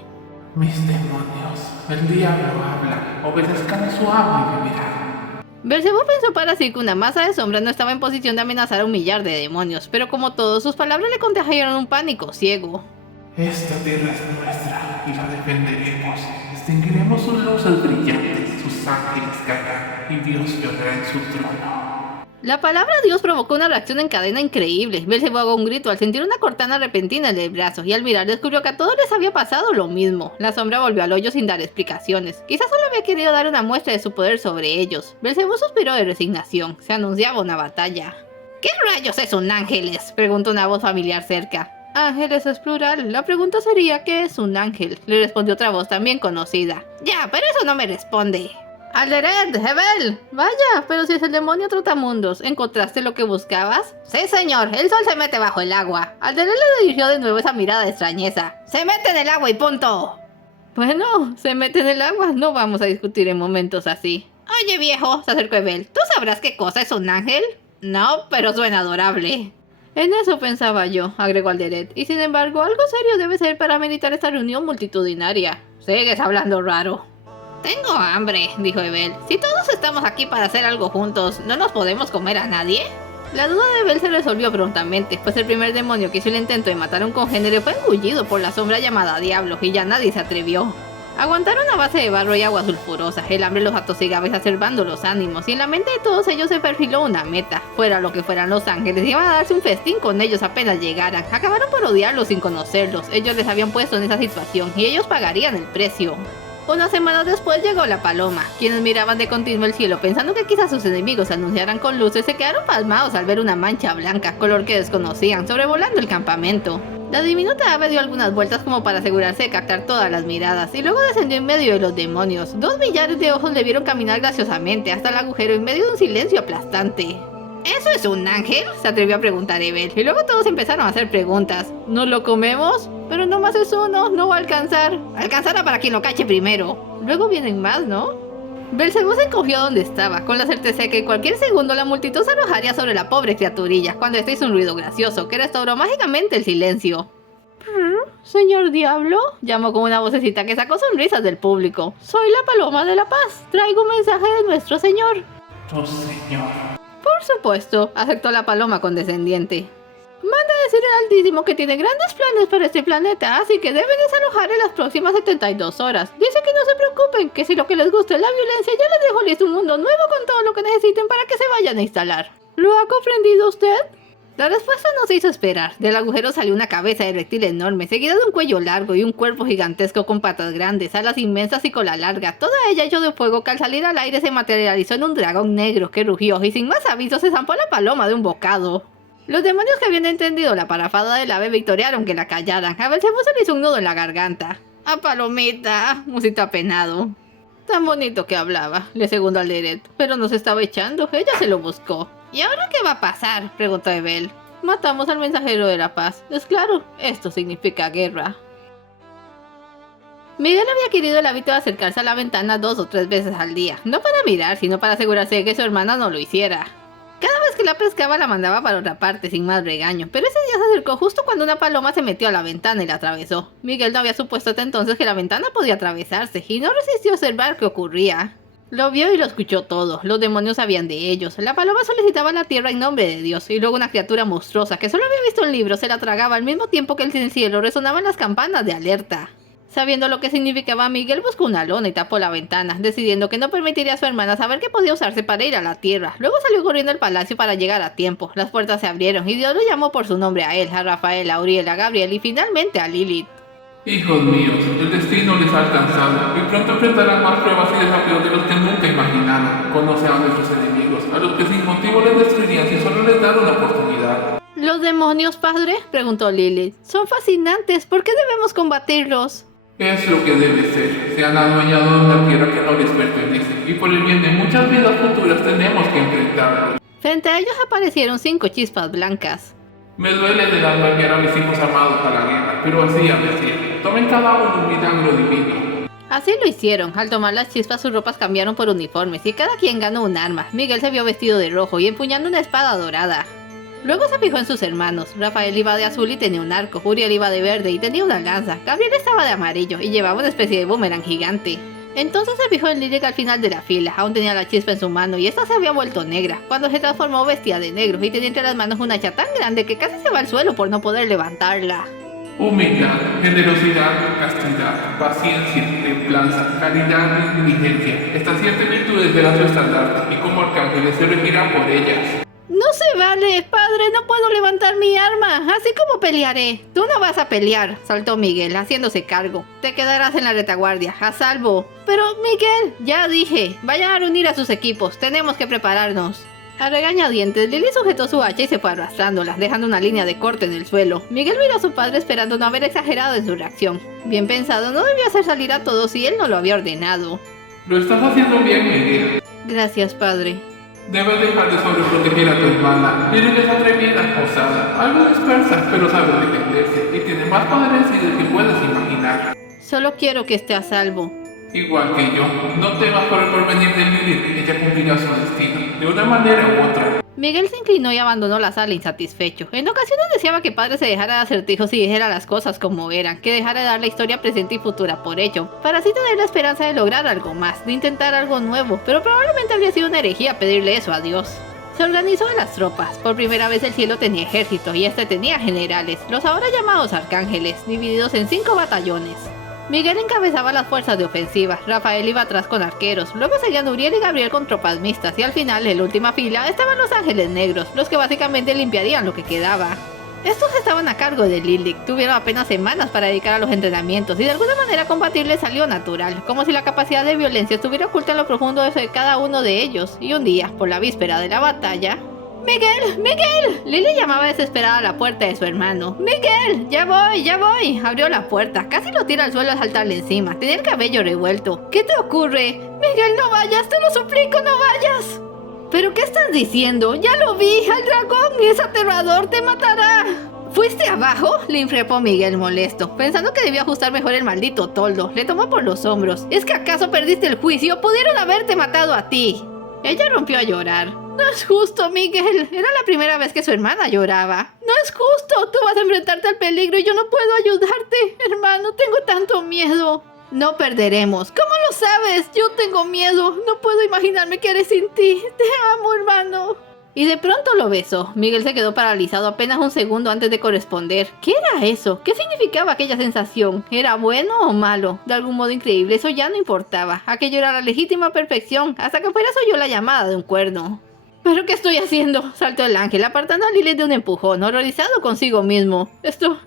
Mis demonios, el diablo habla. Obedezcan a su amo y vivirán. Belcebú pensó para sí que una masa de sombras no estaba en posición de amenazar a un millar de demonios, pero como todos, sus palabras le contagiaron un pánico ciego. Esta tierra es nuestra y la defenderemos. Extinguiremos sus luces brillantes, sus ángeles caerán y Dios llorará en su trono. La palabra Dios provocó una reacción en cadena increíble. Belcebú ahogó un grito al sentir una cortana repentina en el brazo y al mirar descubrió que a todos les había pasado lo mismo. La sombra volvió al hoyo sin dar explicaciones. Quizás solo había querido dar una muestra de su poder sobre ellos. Belcebú suspiró de resignación. Se anunciaba una batalla. ¿Qué rayos es un ángeles?, preguntó una voz familiar cerca. Ángeles es plural. La pregunta sería ¿qué es un ángel?, le respondió otra voz también conocida. Ya, pero eso no me responde. Alderet, Evel, vaya, pero si es el demonio trotamundos, ¿encontraste lo que buscabas? Sí, señor, el sol se mete bajo el agua. Alderet le dirigió de nuevo esa mirada de extrañeza. Se mete en el agua y punto. Bueno, se mete en el agua, no vamos a discutir en momentos así. Oye viejo, se acercó Evel, ¿tú sabrás qué cosa es un ángel? No, pero suena adorable. En eso pensaba yo, agregó Alderet, y sin embargo algo serio debe ser para meditar esta reunión multitudinaria. Sigues hablando raro. Tengo hambre, dijo Evel. Si todos estamos aquí para hacer algo juntos, ¿no nos podemos comer a nadie? La duda de Belle se resolvió prontamente, pues el primer demonio que hizo el intento de matar a un congénere fue engullido por la sombra llamada Diablo, y ya nadie se atrevió. Aguantaron a base de barro y agua sulfurosa, el hambre los atosigaba exacerbando los ánimos, y en la mente de todos ellos se perfiló una meta. Fuera lo que fueran los ángeles, iban a darse un festín con ellos apenas llegaran. Acabaron por odiarlos sin conocerlos, ellos les habían puesto en esa situación, y ellos pagarían el precio. Una semana después llegó la paloma. Quienes miraban de continuo el cielo pensando que quizás sus enemigos se anunciaran con luces, se quedaron pasmados al ver una mancha blanca, color que desconocían, sobrevolando el campamento. La diminuta ave dio algunas vueltas como para asegurarse de captar todas las miradas, y luego descendió en medio de los demonios. 2 millares de ojos le vieron caminar graciosamente hasta el agujero en medio de un silencio aplastante. ¿Eso es un ángel?, se atrevió a preguntar Evel, y luego todos empezaron a hacer preguntas. ¿Nos lo comemos? Pero nomás es uno, no va a alcanzar. Alcanzará para quien lo cache primero. Luego vienen más, ¿no? Belcebú se encogió donde estaba, con la certeza de que en cualquier segundo la multitud se arrojaría sobre la pobre criaturilla, cuando este hizo un ruido gracioso, que restauró mágicamente el silencio. «Señor Diablo», llamó con una vocecita que sacó sonrisas del público. «Soy la Paloma de la Paz, traigo un mensaje de nuestro Señor». Tu señor. «Por supuesto», aceptó la paloma condescendiente. «Manda a decir al Altísimo que tiene grandes planes para este planeta, así que deben desalojar en las próximas 72 horas. Dice que no se preocupen, que si lo que les gusta es la violencia, ya les dejo listo un mundo nuevo con todo lo que necesiten para que se vayan a instalar. ¿Lo ha comprendido usted?» La respuesta no se hizo esperar. Del agujero salió una cabeza de reptil enorme, seguida de un cuello largo y un cuerpo gigantesco con patas grandes, alas inmensas y cola larga. Toda ella hecho de fuego que al salir al aire se materializó en un dragón negro que rugió y sin más aviso se zampó a la paloma de un bocado. Los demonios que habían entendido la parafada del ave victoriaron que la callaran. A Belcebú se le hizo un nudo en la garganta. «¡A Palomita!», musitó apenado. «Tan bonito que hablaba», le segundó Alderet, «pero nos estaba echando, ella se lo buscó». «¿Y ahora qué va a pasar?», preguntó Evel. «Matamos al mensajero de la paz. Es claro, esto significa guerra». Miguel había adquirido el hábito de acercarse a la ventana 2 o 3 veces al día, no para mirar, sino para asegurarse de que su hermana no lo hiciera. Cada vez que la pescaba la mandaba para otra parte sin más regaño, pero ese día se acercó justo cuando una paloma se metió a la ventana y la atravesó. Miguel no había supuesto hasta entonces que la ventana podía atravesarse, y no resistió a observar qué ocurría. Lo vio y lo escuchó todo, los demonios sabían de ellos. La paloma solicitaba la tierra en nombre de Dios, y luego una criatura monstruosa que solo había visto en libros se la tragaba al mismo tiempo que en el cielo resonaban las campanas de alerta. Sabiendo lo que significaba, Miguel buscó una lona y tapó la ventana, decidiendo que no permitiría a su hermana saber que podía usarse para ir a la tierra. Luego salió corriendo al palacio para llegar a tiempo. Las puertas se abrieron y Dios lo llamó por su nombre a él, a Rafael, a Uriel, a Gabriel y finalmente a Lilith. Hijos míos, el destino les ha alcanzado y pronto enfrentarán más pruebas y desafíos de los que nunca imaginaron. Conocen a nuestros enemigos, a los que sin motivo les destruirían si solo les dan una oportunidad. ¿Los demonios, padre?, preguntó Lilith. «Son fascinantes, ¿por qué debemos combatirlos?» Es lo que debe ser. Se han adueñado de una tierra que no les pertenece y por el bien de muchas vidas futuras tenemos que enfrentarlos. Frente a ellos aparecieron 5 chispas blancas. Me duele del alma enviar a mis hijos amados a la guerra, pero así ha de ser. Tomen cada uno un milagro divino. Así lo hicieron. Al tomar las chispas sus ropas cambiaron por uniformes y cada quien ganó un arma. Miguel se vio vestido de rojo y empuñando una espada dorada. Luego se fijó en sus hermanos. Rafael iba de azul y tenía un arco. Uriel iba de verde y tenía una lanza. Gabriel estaba de amarillo y llevaba una especie de boomerang gigante. Entonces se fijó en Lilith al final de la fila. Aún tenía la chispa en su mano y esta se había vuelto negra. Cuando se transformó vestía de negro y tenía entre las manos una hacha tan grande que casi se va al suelo por no poder levantarla. Humildad, generosidad, castidad, paciencia, templanza, caridad y diligencia. Estas 7 virtudes serán su estandarte y como arcángeles se regirán por ellas. «No se vale, padre, no puedo levantar mi arma, así como pelearé». «Tú no vas a pelear», saltó Miguel, haciéndose cargo. «Te quedarás en la retaguardia, a salvo». «Pero, Miguel, ya dije, vayan a reunir a sus equipos, tenemos que prepararnos». A regañadientes, Lily sujetó su hacha y se fue arrastrándola, dejando una línea de corte en el suelo. Miguel miró a su padre esperando no haber exagerado en su reacción. Bien pensado, no debió hacer salir a todos si él no lo había ordenado. Lo estás haciendo bien, Miguel. «Gracias, padre». Debes dejar de sobreproteger a tu hermana. Lilith es atrevida, osada, algo dispersa, pero sabe defenderse y tiene más poderes del que puedes imaginar. «Solo quiero que esté a salvo». Igual que yo, no temas por el porvenir de Lilith, ella cumplirá su destino, de una manera u otra. Miguel se inclinó y abandonó la sala insatisfecho. En ocasiones deseaba que padre se dejara de acertijos y dijera las cosas como eran, que dejara de dar la historia presente y futura por hecho, para así tener la esperanza de lograr algo más, de intentar algo nuevo, pero probablemente habría sido una herejía pedirle eso a Dios. Se organizó a las tropas. Por primera vez el cielo tenía ejército y este tenía generales, los ahora llamados arcángeles, divididos en 5 batallones. Miguel encabezaba las fuerzas de ofensiva, Rafael iba atrás con arqueros, luego seguían Uriel y Gabriel con tropas mixtas y al final, en la última fila, estaban los ángeles negros, los que básicamente limpiarían lo que quedaba. Estos estaban a cargo de Lilith, tuvieron apenas semanas para dedicar a los entrenamientos y de alguna manera combatirles salió natural, como si la capacidad de violencia estuviera oculta en lo profundo de cada uno de ellos, y un día, por la víspera de la batalla... ¡Miguel! ¡Miguel! Lily llamaba desesperada a la puerta de su hermano. ¡Miguel! ¡Ya voy! ¡Ya voy! Abrió la puerta, casi lo tira al suelo al saltarle encima, tenía el cabello revuelto. ¿Qué te ocurre? Miguel, no vayas, te lo suplico, no vayas. ¿Pero qué estás diciendo? ¡Ya lo vi! ¡Al dragón! ¡Es aterrador! ¡Te matará! ¿Fuiste abajo? Le increpó Miguel molesto, pensando que debía ajustar mejor el maldito toldo. Le tomó por los hombros. ¿Es que acaso perdiste el juicio? ¡Pudieron haberte matado a ti! Ella rompió a llorar. No es justo, Miguel. Era la primera vez que su hermana lloraba. No es justo. Tú vas a enfrentarte al peligro y yo no puedo ayudarte. Hermano, tengo tanto miedo. No perderemos. ¿Cómo lo sabes? Yo tengo miedo. No puedo imaginarme qué haré sin ti. Te amo, hermano. Y de pronto lo besó. Miguel se quedó paralizado apenas un segundo antes de corresponder. ¿Qué era eso? ¿Qué significaba aquella sensación? ¿Era bueno o malo? De algún modo increíble, eso ya no importaba. Aquello era la legítima perfección, hasta que fuera oyó la llamada de un cuerno. ¿Pero qué estoy haciendo? Saltó el ángel, apartando a Lilith de un empujón, horrorizado consigo mismo. Esto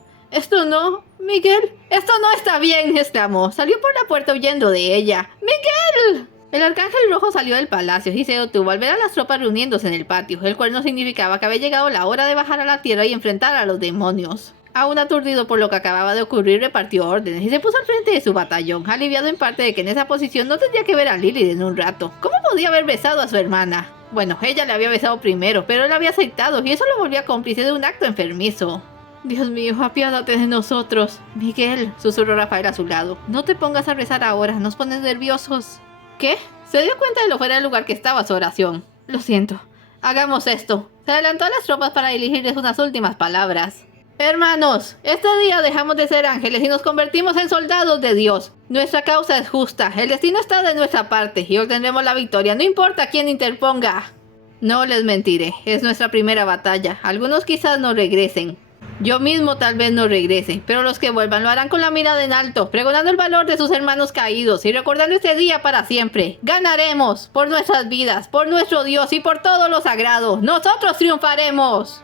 no... Miguel, esto no está bien, exclamó. Salió por la puerta huyendo de ella. ¡Miguel! El arcángel rojo salió del palacio y se detuvo al ver a las tropas reuniéndose en el patio. El cuerno significaba que había llegado la hora de bajar a la tierra y enfrentar a los demonios. Aún aturdido por lo que acababa de ocurrir, repartió órdenes y se puso al frente de su batallón, aliviado en parte de que en esa posición no tendría que ver a Lilith en un rato. ¿Cómo podía haber besado a su hermana? Bueno, ella le había besado primero, pero él había aceptado y eso lo volvía cómplice de un acto enfermizo. Dios mío, apiádate de nosotros. Miguel, susurró Rafael a su lado. No te pongas a rezar ahora, nos pones nerviosos. ¿Qué? Se dio cuenta de lo fuera del lugar que estaba su oración. Lo siento. Hagamos esto. Se adelantó a las tropas para dirigirles unas últimas palabras. Hermanos, este día dejamos de ser ángeles y nos convertimos en soldados de Dios. Nuestra causa es justa, el destino está de nuestra parte y obtendremos la victoria, no importa quién interponga. No les mentiré, es nuestra primera batalla. Algunos quizás no regresen. Yo mismo tal vez no regrese, pero los que vuelvan lo harán con la mirada en alto, pregonando el valor de sus hermanos caídos y recordando este día para siempre. ¡Ganaremos! Por nuestras vidas, por nuestro Dios y por todo lo sagrado. ¡Nosotros triunfaremos!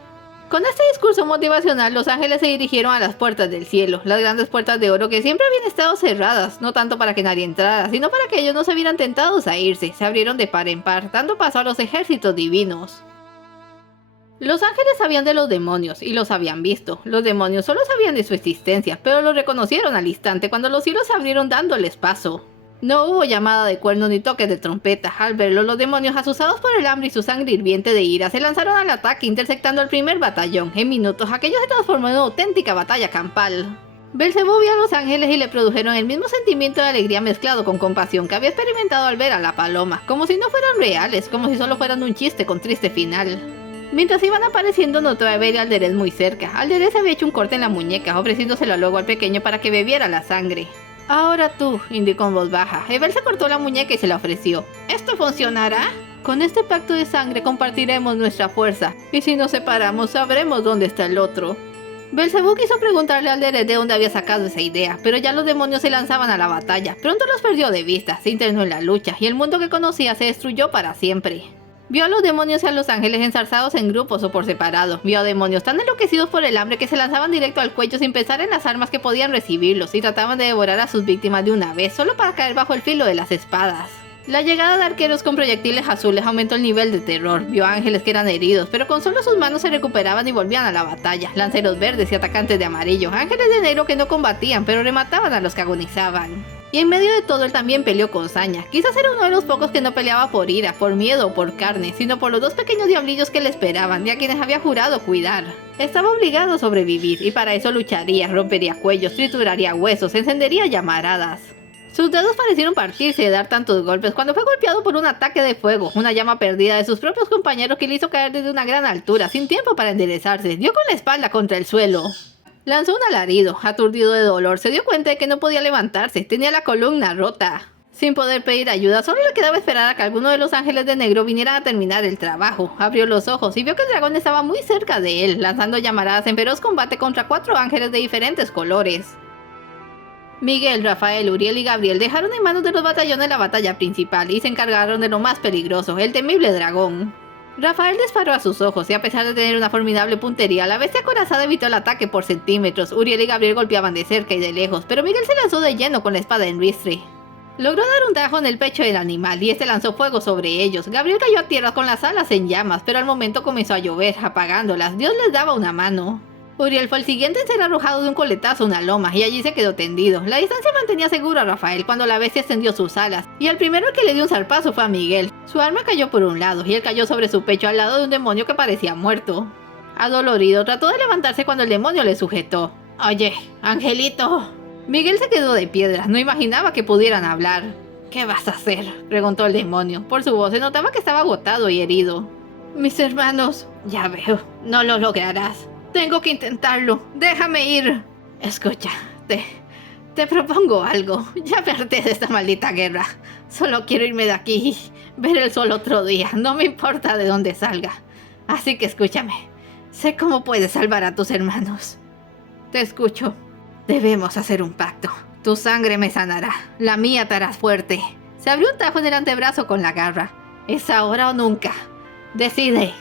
Con este discurso motivacional, los ángeles se dirigieron a las puertas del cielo, las grandes puertas de oro que siempre habían estado cerradas, no tanto para que nadie entrara, sino para que ellos no se vieran tentados a irse. Se abrieron de par en par, dando paso a los ejércitos divinos. Los ángeles sabían de los demonios y los habían visto. Los demonios solo sabían de su existencia, pero los reconocieron al instante cuando los cielos se abrieron dándoles paso. No hubo llamada de cuerno ni toques de trompeta. Al verlo, los demonios, asustados por el hambre y su sangre hirviente de ira, se lanzaron al ataque, interceptando al primer batallón. En minutos, aquello se transformó en una auténtica batalla campal. Belcebú vio a los ángeles y le produjeron el mismo sentimiento de alegría mezclado con compasión que había experimentado al ver a la paloma, como si no fueran reales, como si solo fueran un chiste con triste final. Mientras iban apareciendo, notó a Eber y Alderez muy cerca. Alderez había hecho un corte en la muñeca, ofreciéndosela luego al pequeño para que bebiera la sangre. Ahora tú, indicó en voz baja. Eber se cortó la muñeca y se la ofreció. ¿Esto funcionará? Con este pacto de sangre compartiremos nuestra fuerza, y si nos separamos sabremos dónde está el otro. Belcebú quiso preguntarle a Alderez de dónde había sacado esa idea, pero ya los demonios se lanzaban a la batalla. Pronto los perdió de vista, se internó en la lucha, y el mundo que conocía se destruyó para siempre. Vio a los demonios y a los ángeles enzarzados en grupos o por separado. Vio a demonios tan enloquecidos por el hambre que se lanzaban directo al cuello sin pensar en las armas que podían recibirlos y trataban de devorar a sus víctimas de una vez, solo para caer bajo el filo de las espadas. La llegada de arqueros con proyectiles azules aumentó el nivel de terror. Vio a ángeles que eran heridos, pero con solo sus manos se recuperaban y volvían a la batalla. Lanceros verdes y atacantes de amarillo. Ángeles de negro que no combatían, pero remataban a los que agonizaban. Y en medio de todo él también peleó con saña. Quizás era uno de los pocos que no peleaba por ira, por miedo o por carne, sino por los dos pequeños diablillos que le esperaban y a quienes había jurado cuidar. Estaba obligado a sobrevivir y para eso lucharía, rompería cuellos, trituraría huesos, encendería llamaradas. Sus dedos parecieron partirse de dar tantos golpes cuando fue golpeado por un ataque de fuego, una llama perdida de sus propios compañeros que le hizo caer desde una gran altura, sin tiempo para enderezarse. Dio con la espalda contra el suelo. Lanzó un alarido, aturdido de dolor, se dio cuenta de que no podía levantarse, tenía la columna rota. Sin poder pedir ayuda, solo le quedaba esperar a que alguno de los ángeles de negro viniera a terminar el trabajo. Abrió los ojos y vio que el dragón estaba muy cerca de él, lanzando llamaradas en feroz combate contra 4 ángeles de diferentes colores. Miguel, Rafael, Uriel y Gabriel dejaron en manos de los batallones la batalla principal y se encargaron de lo más peligroso, el temible dragón. Rafael disparó a sus ojos y a pesar de tener una formidable puntería, la bestia acorazada evitó el ataque por centímetros. Uriel y Gabriel golpeaban de cerca y de lejos, pero Miguel se lanzó de lleno con la espada en ristre. Logró dar un tajo en el pecho del animal y este lanzó fuego sobre ellos. Gabriel cayó a tierra con las alas en llamas, pero al momento comenzó a llover, apagándolas. Dios les daba una mano. Uriel fue el siguiente en ser arrojado de un coletazo a una loma y allí se quedó tendido. La distancia mantenía seguro a Rafael cuando la bestia extendió sus alas y el primero que le dio un zarpazo fue a Miguel. Su arma cayó por un lado y él cayó sobre su pecho al lado de un demonio que parecía muerto. Adolorido, trató de levantarse cuando el demonio le sujetó. «Oye, Angelito». Miguel se quedó de piedra, no imaginaba que pudieran hablar. «¿Qué vas a hacer?», preguntó el demonio. Por su voz se notaba que estaba agotado y herido. «Mis hermanos». «Ya veo, no lo lograrás. Tengo que intentarlo. Déjame ir». «Escucha, te propongo algo. Ya me harté de esta maldita guerra. Solo quiero irme de aquí y ver el sol otro día. No me importa de dónde salga. Así que escúchame. Sé cómo puedes salvar a tus hermanos». «Te escucho». «Debemos hacer un pacto. Tu sangre me sanará. La mía te harás fuerte». Se abrió un tajo en el antebrazo con la garra. «¿Es ahora o nunca? Decide».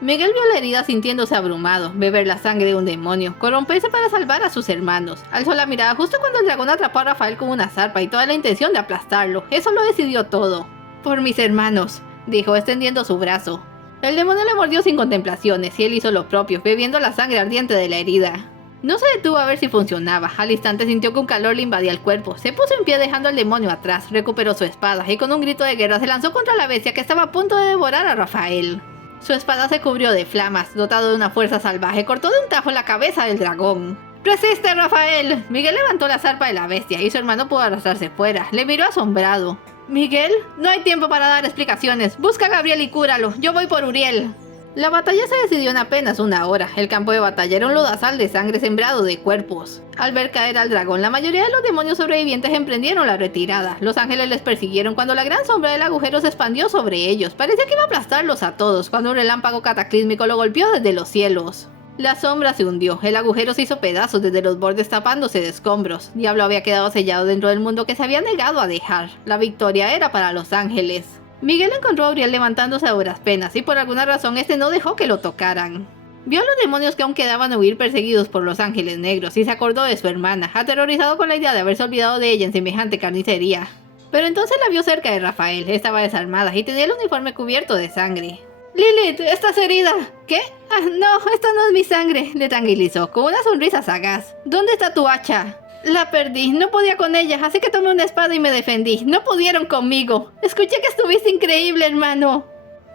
Miguel vio la herida sintiéndose abrumado, beber la sangre de un demonio, corromperse para salvar a sus hermanos. Alzó la mirada justo cuando el dragón atrapó a Rafael con una zarpa y toda la intención de aplastarlo. Eso lo decidió todo. «Por mis hermanos», dijo extendiendo su brazo. El demonio le mordió sin contemplaciones y él hizo lo propio, bebiendo la sangre ardiente de la herida. No se detuvo a ver si funcionaba. Al instante sintió que un calor le invadía el cuerpo. Se puso en pie dejando al demonio atrás, recuperó su espada y con un grito de guerra se lanzó contra la bestia que estaba a punto de devorar a Rafael. Su espada se cubrió de flamas, dotado de una fuerza salvaje, cortó de un tajo la cabeza del dragón. «¡Resiste, Rafael!». Miguel levantó la zarpa de la bestia y su hermano pudo arrastrarse fuera. Le miró asombrado. «Miguel, no hay tiempo para dar explicaciones. Busca a Gabriel y cúralo. Yo voy por Uriel». La batalla se decidió en apenas una hora. El campo de batalla era un lodazal de sangre sembrado de cuerpos. Al ver caer al dragón, la mayoría de los demonios sobrevivientes emprendieron la retirada. Los ángeles les persiguieron cuando la gran sombra del agujero se expandió sobre ellos. Parecía que iba a aplastarlos a todos cuando un relámpago cataclísmico lo golpeó desde los cielos. La sombra se hundió, el agujero se hizo pedazos desde los bordes tapándose de escombros. Diablo había quedado sellado dentro del mundo que se había negado a dejar. La victoria era para los ángeles. Miguel encontró a Uriel levantándose a duras penas y por alguna razón este no dejó que lo tocaran. Vio a los demonios que aún quedaban a huir perseguidos por los ángeles negros y se acordó de su hermana, aterrorizado con la idea de haberse olvidado de ella en semejante carnicería. Pero entonces la vio cerca de Rafael, estaba desarmada y tenía el uniforme cubierto de sangre. «Lilith, ¿estás herida?» «¿Qué? Ah, no, esta no es mi sangre», le tranquilizó, con una sonrisa sagaz. «¿Dónde está tu hacha?» «La perdí, no podía con ella, así que tomé una espada y me defendí. No pudieron conmigo. Escuché que estuviste increíble, hermano».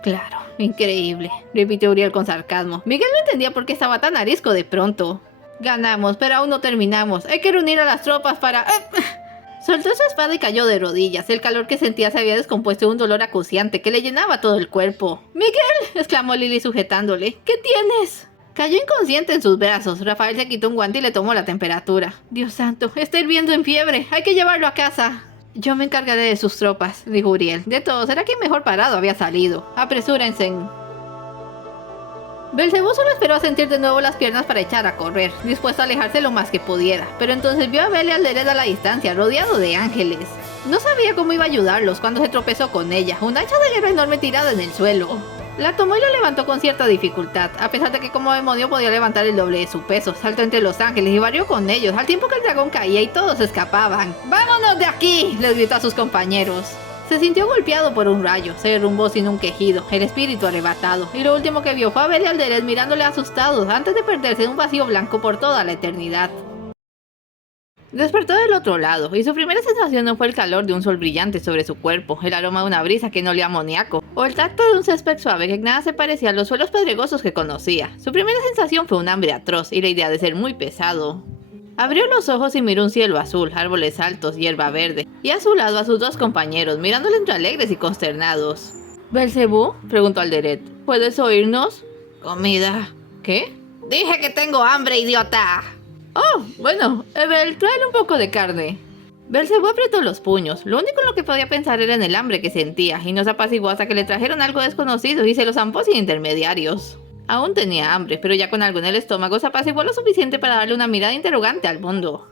«Claro, increíble», repitió Uriel con sarcasmo. Miguel no entendía por qué estaba tan arisco de pronto. «Ganamos, pero aún no terminamos. Hay que reunir a las tropas para...» Soltó su espada y cayó de rodillas. El calor que sentía se había descompuesto en un dolor acuciante que le llenaba todo el cuerpo. «¡Miguel!», exclamó Lily sujetándole. «¿Qué tienes?». Cayó inconsciente en sus brazos. Rafael se quitó un guante y le tomó la temperatura. «Dios santo, está hirviendo en fiebre. Hay que llevarlo a casa». «Yo me encargaré de sus tropas», dijo Uriel. De todos, era quien mejor parado había salido. «Apresúrense». Belcebú solo esperó a sentir de nuevo las piernas para echar a correr, dispuesto a alejarse lo más que pudiera. Pero entonces vio a Bel y Alderet a la distancia, rodeado de ángeles. No sabía cómo iba a ayudarlos cuando se tropezó con ella, un hacha de guerra enorme tirada en el suelo. La tomó y la levantó con cierta dificultad, a pesar de que como demonio podía levantar el doble de su peso. Saltó entre los ángeles y barrió con ellos, al tiempo que el dragón caía y todos escapaban. «¡Vámonos de aquí!», les gritó a sus compañeros. Se sintió golpeado por un rayo, se derrumbó sin un quejido, el espíritu arrebatado, y lo último que vio fue a Bel y Alderet mirándole asustados antes de perderse en un vacío blanco por toda la eternidad. Despertó del otro lado, y su primera sensación no fue el calor de un sol brillante sobre su cuerpo, el aroma de una brisa que no olía a amoníaco, o el tacto de un césped suave que nada se parecía a los suelos pedregosos que conocía. Su primera sensación fue un hambre atroz y la idea de ser muy pesado. Abrió los ojos y miró un cielo azul, árboles altos, hierba verde, y a su lado a sus dos compañeros, mirándole entre alegres y consternados. «¿Belcebú?», preguntó Alderet. «¿Puedes oírnos?» «Comida». «¿Qué?». «Dije que tengo hambre, idiota». «Oh, bueno, Bel, tráele un poco de carne». Belcebú apretó los puños. Lo único en lo que podía pensar era en el hambre que sentía, y no se apaciguó hasta que le trajeron algo desconocido y se lo zampó sin intermediarios. Aún tenía hambre, pero ya con algo en el estómago se apaciguó lo suficiente para darle una mirada interrogante al mundo.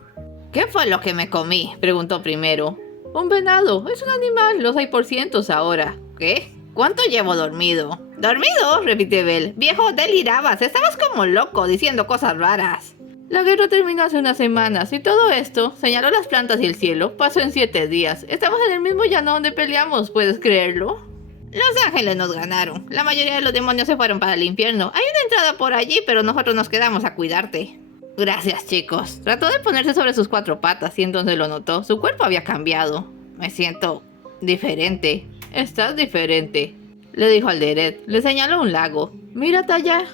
¿Qué fue lo que me comí?, preguntó primero. Un venado, es un animal, los hay por cientos ahora. ¿Qué? ¿Cuánto llevo dormido? ¿Dormido?, repitió Bel. Viejo, delirabas, estabas como loco diciendo cosas raras. La guerra terminó hace unas semanas y todo esto, señaló las plantas y el cielo, pasó en 7 días. Estamos en el mismo llano donde peleamos, ¿puedes creerlo? Los ángeles nos ganaron. La mayoría de los demonios se fueron para el infierno. Hay una entrada por allí, pero nosotros nos quedamos a cuidarte. Gracias, chicos. Trató de ponerse sobre sus 4 patas y entonces lo notó. Su cuerpo había cambiado. Me siento diferente. Estás diferente, le dijo Alderet. Le señaló un lago. Mírate allá.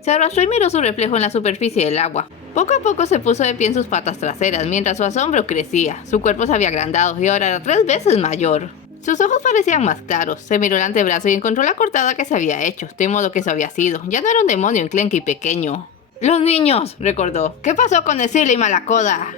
Se arrastró y miró su reflejo en la superficie del agua. Poco a poco se puso de pie en sus patas traseras mientras su asombro crecía. Su cuerpo se había agrandado y ahora era 3 veces mayor. Sus ojos parecían más claros. Se miró el antebrazo y encontró la cortada que se había hecho, de modo que eso había sido. Ya no era un demonio enclenque y pequeño. ¡Los niños!, recordó. ¿Qué pasó con Escila y Malacoda?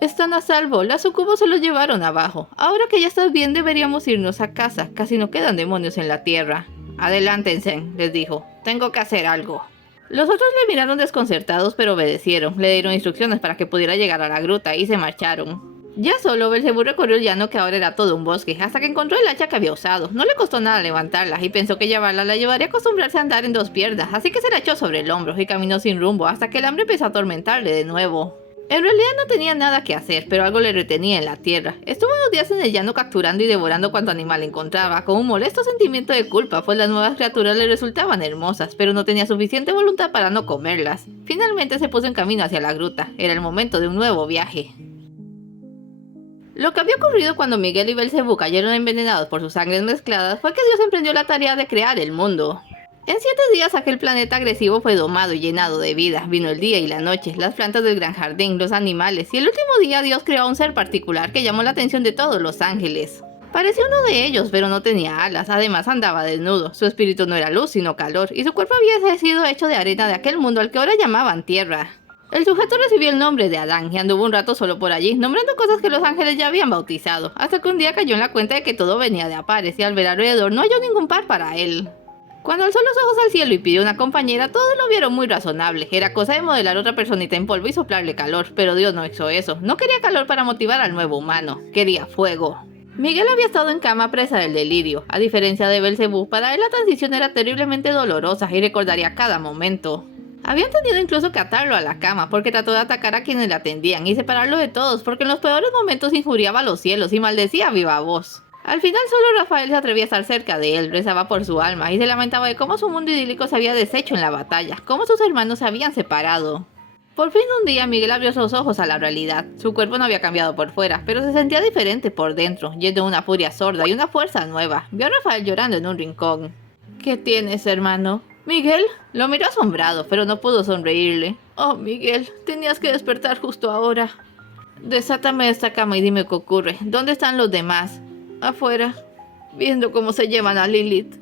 Están a salvo. Las sucubos se los llevaron abajo. Ahora que ya estás bien, deberíamos irnos a casa. Casi no quedan demonios en la tierra. Adelántense, les dijo. Tengo que hacer algo. Los otros le miraron desconcertados, pero obedecieron. Le dieron instrucciones para que pudiera llegar a la gruta y se marcharon. Ya solo, Belcebú recorrió el llano que ahora era todo un bosque, hasta que encontró el hacha que había usado. No le costó nada levantarla y pensó que llevarla la llevaría a acostumbrarse a andar en 2 piernas, así que se la echó sobre el hombro y caminó sin rumbo hasta que el hambre empezó a atormentarle de nuevo. En realidad no tenía nada que hacer, pero algo le retenía en la tierra. Estuvo 2 días en el llano capturando y devorando cuanto animal encontraba, con un molesto sentimiento de culpa, pues las nuevas criaturas le resultaban hermosas, pero no tenía suficiente voluntad para no comerlas. Finalmente se puso en camino hacia la gruta. Era el momento de un nuevo viaje. Lo que había ocurrido cuando Miguel y Belcebú cayeron envenenados por sus sangres mezcladas fue que Dios emprendió la tarea de crear el mundo. En 7 días aquel planeta agresivo fue domado y llenado de vida. Vino el día y la noche, las plantas del gran jardín, los animales, y el último día Dios creó a un ser particular que llamó la atención de todos los ángeles. Parecía uno de ellos, pero no tenía alas, además andaba desnudo. Su espíritu no era luz, sino calor, y su cuerpo había sido hecho de arena de aquel mundo al que ahora llamaban tierra. El sujeto recibió el nombre de Adán y anduvo un rato solo por allí, nombrando cosas que los ángeles ya habían bautizado, hasta que un día cayó en la cuenta de que todo venía de a pares y al ver alrededor no halló ningún par para él. Cuando alzó los ojos al cielo y pidió una compañera, todos lo vieron muy razonable. Era cosa de modelar otra personita en polvo y soplarle calor, pero Dios no hizo eso. No quería calor para motivar al nuevo humano, quería fuego. Miguel había estado en cama presa del delirio. A diferencia de Belcebú, para él la transición era terriblemente dolorosa y recordaría cada momento. Habían tenido incluso que atarlo a la cama porque trató de atacar a quienes le atendían y separarlo de todos porque en los peores momentos injuriaba a los cielos y maldecía a viva voz. Al final solo Rafael se atrevía a estar cerca de él, rezaba por su alma y se lamentaba de cómo su mundo idílico se había deshecho en la batalla, cómo sus hermanos se habían separado. Por fin un día Miguel abrió sus ojos a la realidad. Su cuerpo no había cambiado por fuera, pero se sentía diferente por dentro, lleno de una furia sorda y una fuerza nueva. Vio a Rafael llorando en un rincón. ¿Qué tienes, hermano? ¿Miguel? Lo miró asombrado, pero no pudo sonreírle. Oh, Miguel, tenías que despertar justo ahora. Desátame de esta cama y dime qué ocurre. ¿Dónde están los demás? Afuera, viendo cómo se llevan a Lilith.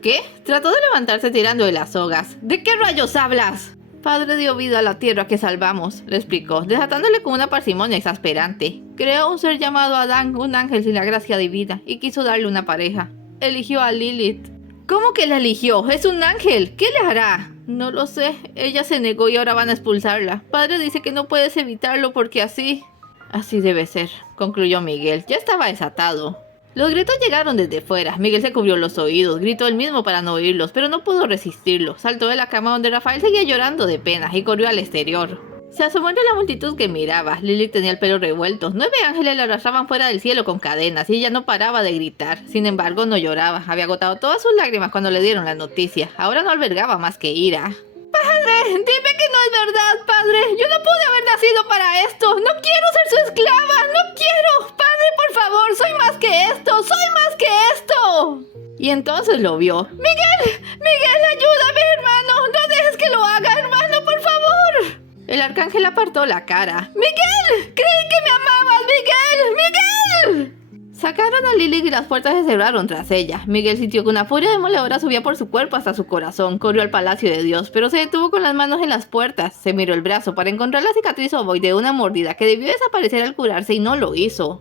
¿Qué? Trató de levantarse tirando de las sogas. ¿De qué rayos hablas? Padre dio vida a la tierra que salvamos, le explicó, desatándole con una parsimonia exasperante. Creó un ser llamado Adán, un ángel sin la gracia divina, y quiso darle una pareja. Eligió a Lilith. ¿Cómo que la eligió? ¡Es un ángel! ¿Qué le hará? No lo sé. Ella se negó y ahora van a expulsarla. Padre dice que no puedes evitarlo porque así... Así debe ser, concluyó Miguel. Ya estaba desatado. Los gritos llegaron desde fuera. Miguel se cubrió los oídos, gritó él mismo para no oírlos, pero no pudo resistirlo. Saltó de la cama donde Rafael seguía llorando de pena y corrió al exterior. Se asomó entre la multitud que miraba. Lilith tenía el pelo revuelto. 9 ángeles la arrastraban fuera del cielo con cadenas y ella no paraba de gritar. Sin embargo, no lloraba. Había agotado todas sus lágrimas cuando le dieron la noticia. Ahora no albergaba más que ira. ¡Padre! ¡Dime que no es verdad, padre! ¡Yo no pude haber nacido para esto! ¡No quiero ser su esclava! ¡No quiero! ¡Padre, por favor! ¡Soy más que esto! ¡Soy más que esto! Y entonces lo vio. ¡Miguel! ¡Miguel, ayúdame, hermano! ¡No dejes que lo haga, hermano, por favor! El arcángel apartó la cara. ¡Miguel! ¡Creí que me amabas, Miguel! ¡Miguel! Sacaron a Lilith y las puertas se cerraron tras ella. Miguel sintió que una furia demoledora subía por su cuerpo hasta su corazón. Corrió al palacio de Dios, pero se detuvo con las manos en las puertas. Se miró el brazo para encontrar la cicatriz ovoide de una mordida que debió desaparecer al curarse y no lo hizo.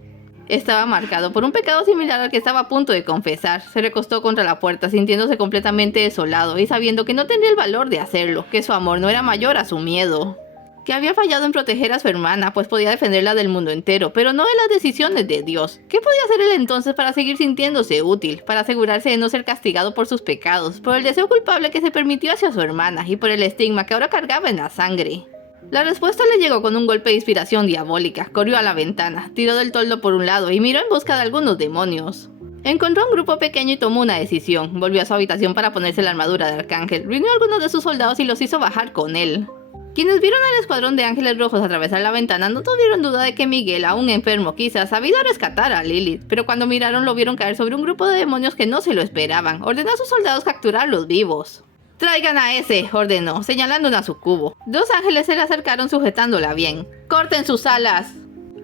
Estaba marcado por un pecado similar al que estaba a punto de confesar. Se recostó contra la puerta, sintiéndose completamente desolado y sabiendo que no tendría el valor de hacerlo, que su amor no era mayor a su miedo. Que había fallado en proteger a su hermana, pues podía defenderla del mundo entero, pero no de las decisiones de Dios. ¿Qué podía hacer él entonces para seguir sintiéndose útil, para asegurarse de no ser castigado por sus pecados, por el deseo culpable que se permitió hacia su hermana y por el estigma que ahora cargaba en la sangre? La respuesta le llegó con un golpe de inspiración diabólica. Corrió a la ventana, tiró del toldo por un lado y miró en busca de algunos demonios. Encontró un grupo pequeño y tomó una decisión. Volvió a su habitación para ponerse la armadura de arcángel, reunió a algunos de sus soldados y los hizo bajar con él. Quienes vieron al escuadrón de ángeles rojos atravesar la ventana no tuvieron duda de que Miguel, aún enfermo quizás, había ido a rescatar a Lilith, pero cuando miraron lo vieron caer sobre un grupo de demonios que no se lo esperaban. Ordenó a sus soldados capturarlos vivos. «Traigan a ese», ordenó, señalando una sucubo. Dos ángeles se le acercaron sujetándola bien. «¡Corten sus alas!».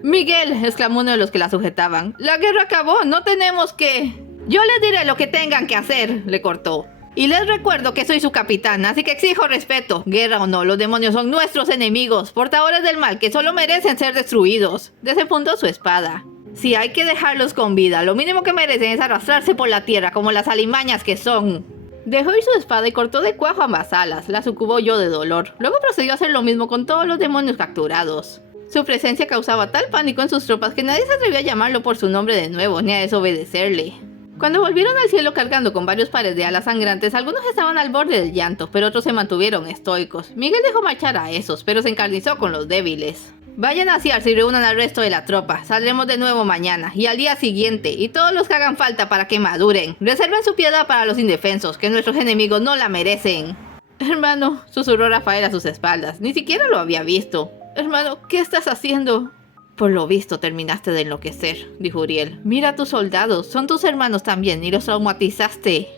«Miguel», exclamó uno de los que la sujetaban, «la guerra acabó, no tenemos que...». «Yo les diré lo que tengan que hacer», le cortó. «Y les recuerdo que soy su capitán, así que exijo respeto. Guerra o no, los demonios son nuestros enemigos, portadores del mal que solo merecen ser destruidos». Desenfundó su espada. «Si hay que dejarlos con vida, lo mínimo que merecen es arrastrarse por la tierra como las alimañas que son». Dejó ir su espada y cortó de cuajo ambas alas. La sucubo oyó de dolor. Luego procedió a hacer lo mismo con todos los demonios capturados. Su presencia causaba tal pánico en sus tropas que nadie se atrevió a llamarlo por su nombre de nuevo, ni a desobedecerle. Cuando volvieron al cielo cargando con varios pares de alas sangrantes, algunos estaban al borde del llanto, pero otros se mantuvieron estoicos. Miguel dejó marchar a esos, pero se encarnizó con los débiles. «Vayan a Ciarse y reúnan al resto de la tropa. Saldremos de nuevo mañana y al día siguiente, y todos los que hagan falta para que maduren. Reserven su piedad para los indefensos, que nuestros enemigos no la merecen». «Hermano», susurró Rafael a sus espaldas, ni siquiera lo había visto. «Hermano, ¿qué estás haciendo?» «Por lo visto terminaste de enloquecer», dijo Uriel. «Mira a tus soldados, son tus hermanos también, y los traumatizaste».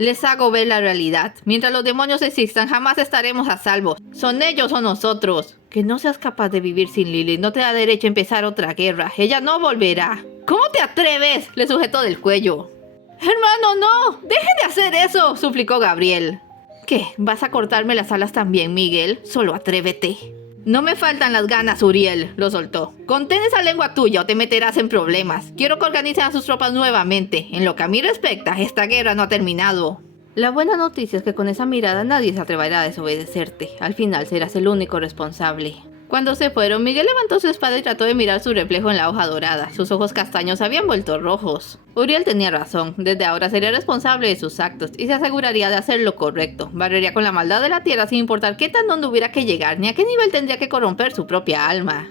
«Les hago ver la realidad. Mientras los demonios existan, jamás estaremos a salvo. Son ellos o nosotros. Que no seas capaz de vivir sin Lilith no te da derecho a empezar otra guerra. Ella no volverá». «¿Cómo te atreves?», le sujetó del cuello. «Hermano, no. Deje de hacer eso», suplicó Gabriel. «¿Qué? ¿Vas a cortarme las alas también, Miguel? Solo atrévete». «No me faltan las ganas, Uriel», lo soltó. «Contén esa lengua tuya o te meterás en problemas. Quiero que organicen a sus tropas nuevamente. En lo que a mí respecta, esta guerra no ha terminado». La buena noticia es que con esa mirada nadie se atreverá a desobedecerte. Al final serás el único responsable. Cuando se fueron, Miguel levantó su espada y trató de mirar su reflejo en la hoja dorada. Sus ojos castaños se habían vuelto rojos. Uriel tenía razón. Desde ahora sería responsable de sus actos y se aseguraría de hacer lo correcto. Barrería con la maldad de la tierra sin importar qué tan hondo hubiera que llegar ni a qué nivel tendría que corromper su propia alma.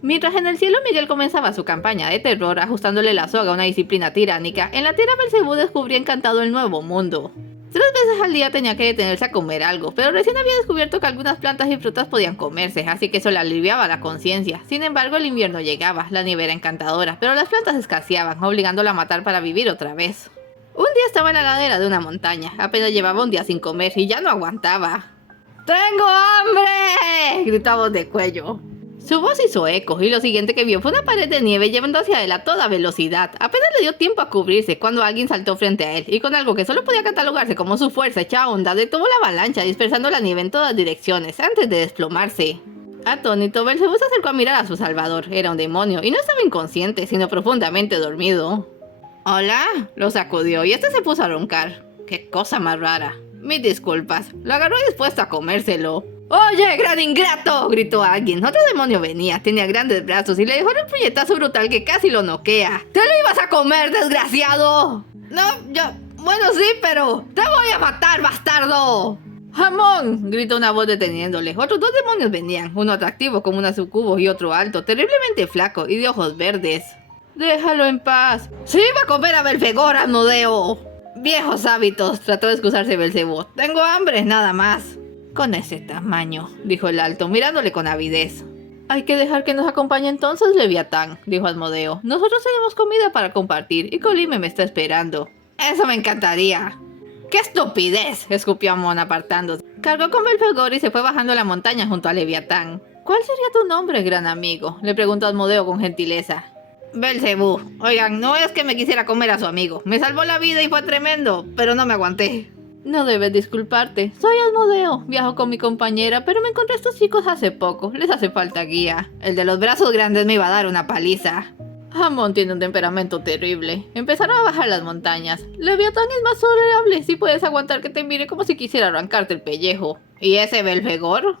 Mientras en el cielo Miguel comenzaba su campaña de terror, ajustándole la soga a una disciplina tiránica, en la tierra Belcebú descubría encantado el nuevo mundo. 3 veces al día tenía que detenerse a comer algo, pero recién había descubierto que algunas plantas y frutas podían comerse, así que eso le aliviaba la conciencia. Sin embargo, el invierno llegaba, la nieve era encantadora, pero las plantas escaseaban, obligándola a matar para vivir otra vez. Un día estaba en la ladera de una montaña, apenas llevaba un día sin comer y ya no aguantaba. ¡Tengo hambre!, gritaba de cuello. Su voz hizo eco, y lo siguiente que vio fue una pared de nieve llevando hacia él a toda velocidad. Apenas le dio tiempo a cubrirse cuando alguien saltó frente a él, y con algo que solo podía catalogarse como su fuerza hecha onda, detuvo la avalancha, dispersando la nieve en todas direcciones, antes de desplomarse. Atónito, Belcebú se acercó a mirar a su salvador. Era un demonio, y no estaba inconsciente, sino profundamente dormido. «¿Hola?», lo sacudió, y este se puso a roncar. «Qué cosa más rara. Mis disculpas». Lo agarró dispuesto a comérselo. «¡Oye, gran ingrato!», gritó alguien. Otro demonio venía, tenía grandes brazos y le dejó un puñetazo brutal que casi lo noquea. «¡Te lo ibas a comer, desgraciado!». «No, bueno sí, pero... ¡Te voy a matar, bastardo!». «¡Jamón!», gritó una voz deteniéndole. Otros 2 demonios venían, uno atractivo como una sucubo y otro alto, terriblemente flaco y de ojos verdes. «Déjalo en paz». «¡Se iba a comer a Belfegor, Asmodeo!». «Viejos hábitos», trató de excusarse Belcebú. «Tengo hambre, nada más». «Con ese tamaño», dijo el alto, mirándole con avidez. «Hay que dejar que nos acompañe entonces, Leviatán», dijo Asmodeo. «Nosotros tenemos comida para compartir y Colime me está esperando». «Eso me encantaría». «¡Qué estupidez!», escupió Amon apartándose. Cargó con Belfegor y se fue bajando la montaña junto a Leviatán. «¿Cuál sería tu nombre, gran amigo?», le preguntó Asmodeo con gentileza. «Belcebú. Oigan, no es que me quisiera comer a su amigo. Me salvó la vida y fue tremendo, pero no me aguanté». «No debes disculparte. Soy Asmodeo. Viajo con mi compañera, pero me encontré a estos chicos hace poco. Les hace falta guía. El de los brazos grandes me iba a dar una paliza». Amon tiene un temperamento terrible. Empezaron a bajar las montañas. Leviatán es más tolerable si puedes aguantar que te mire como si quisiera arrancarte el pellejo. ¿Y ese Belfegor?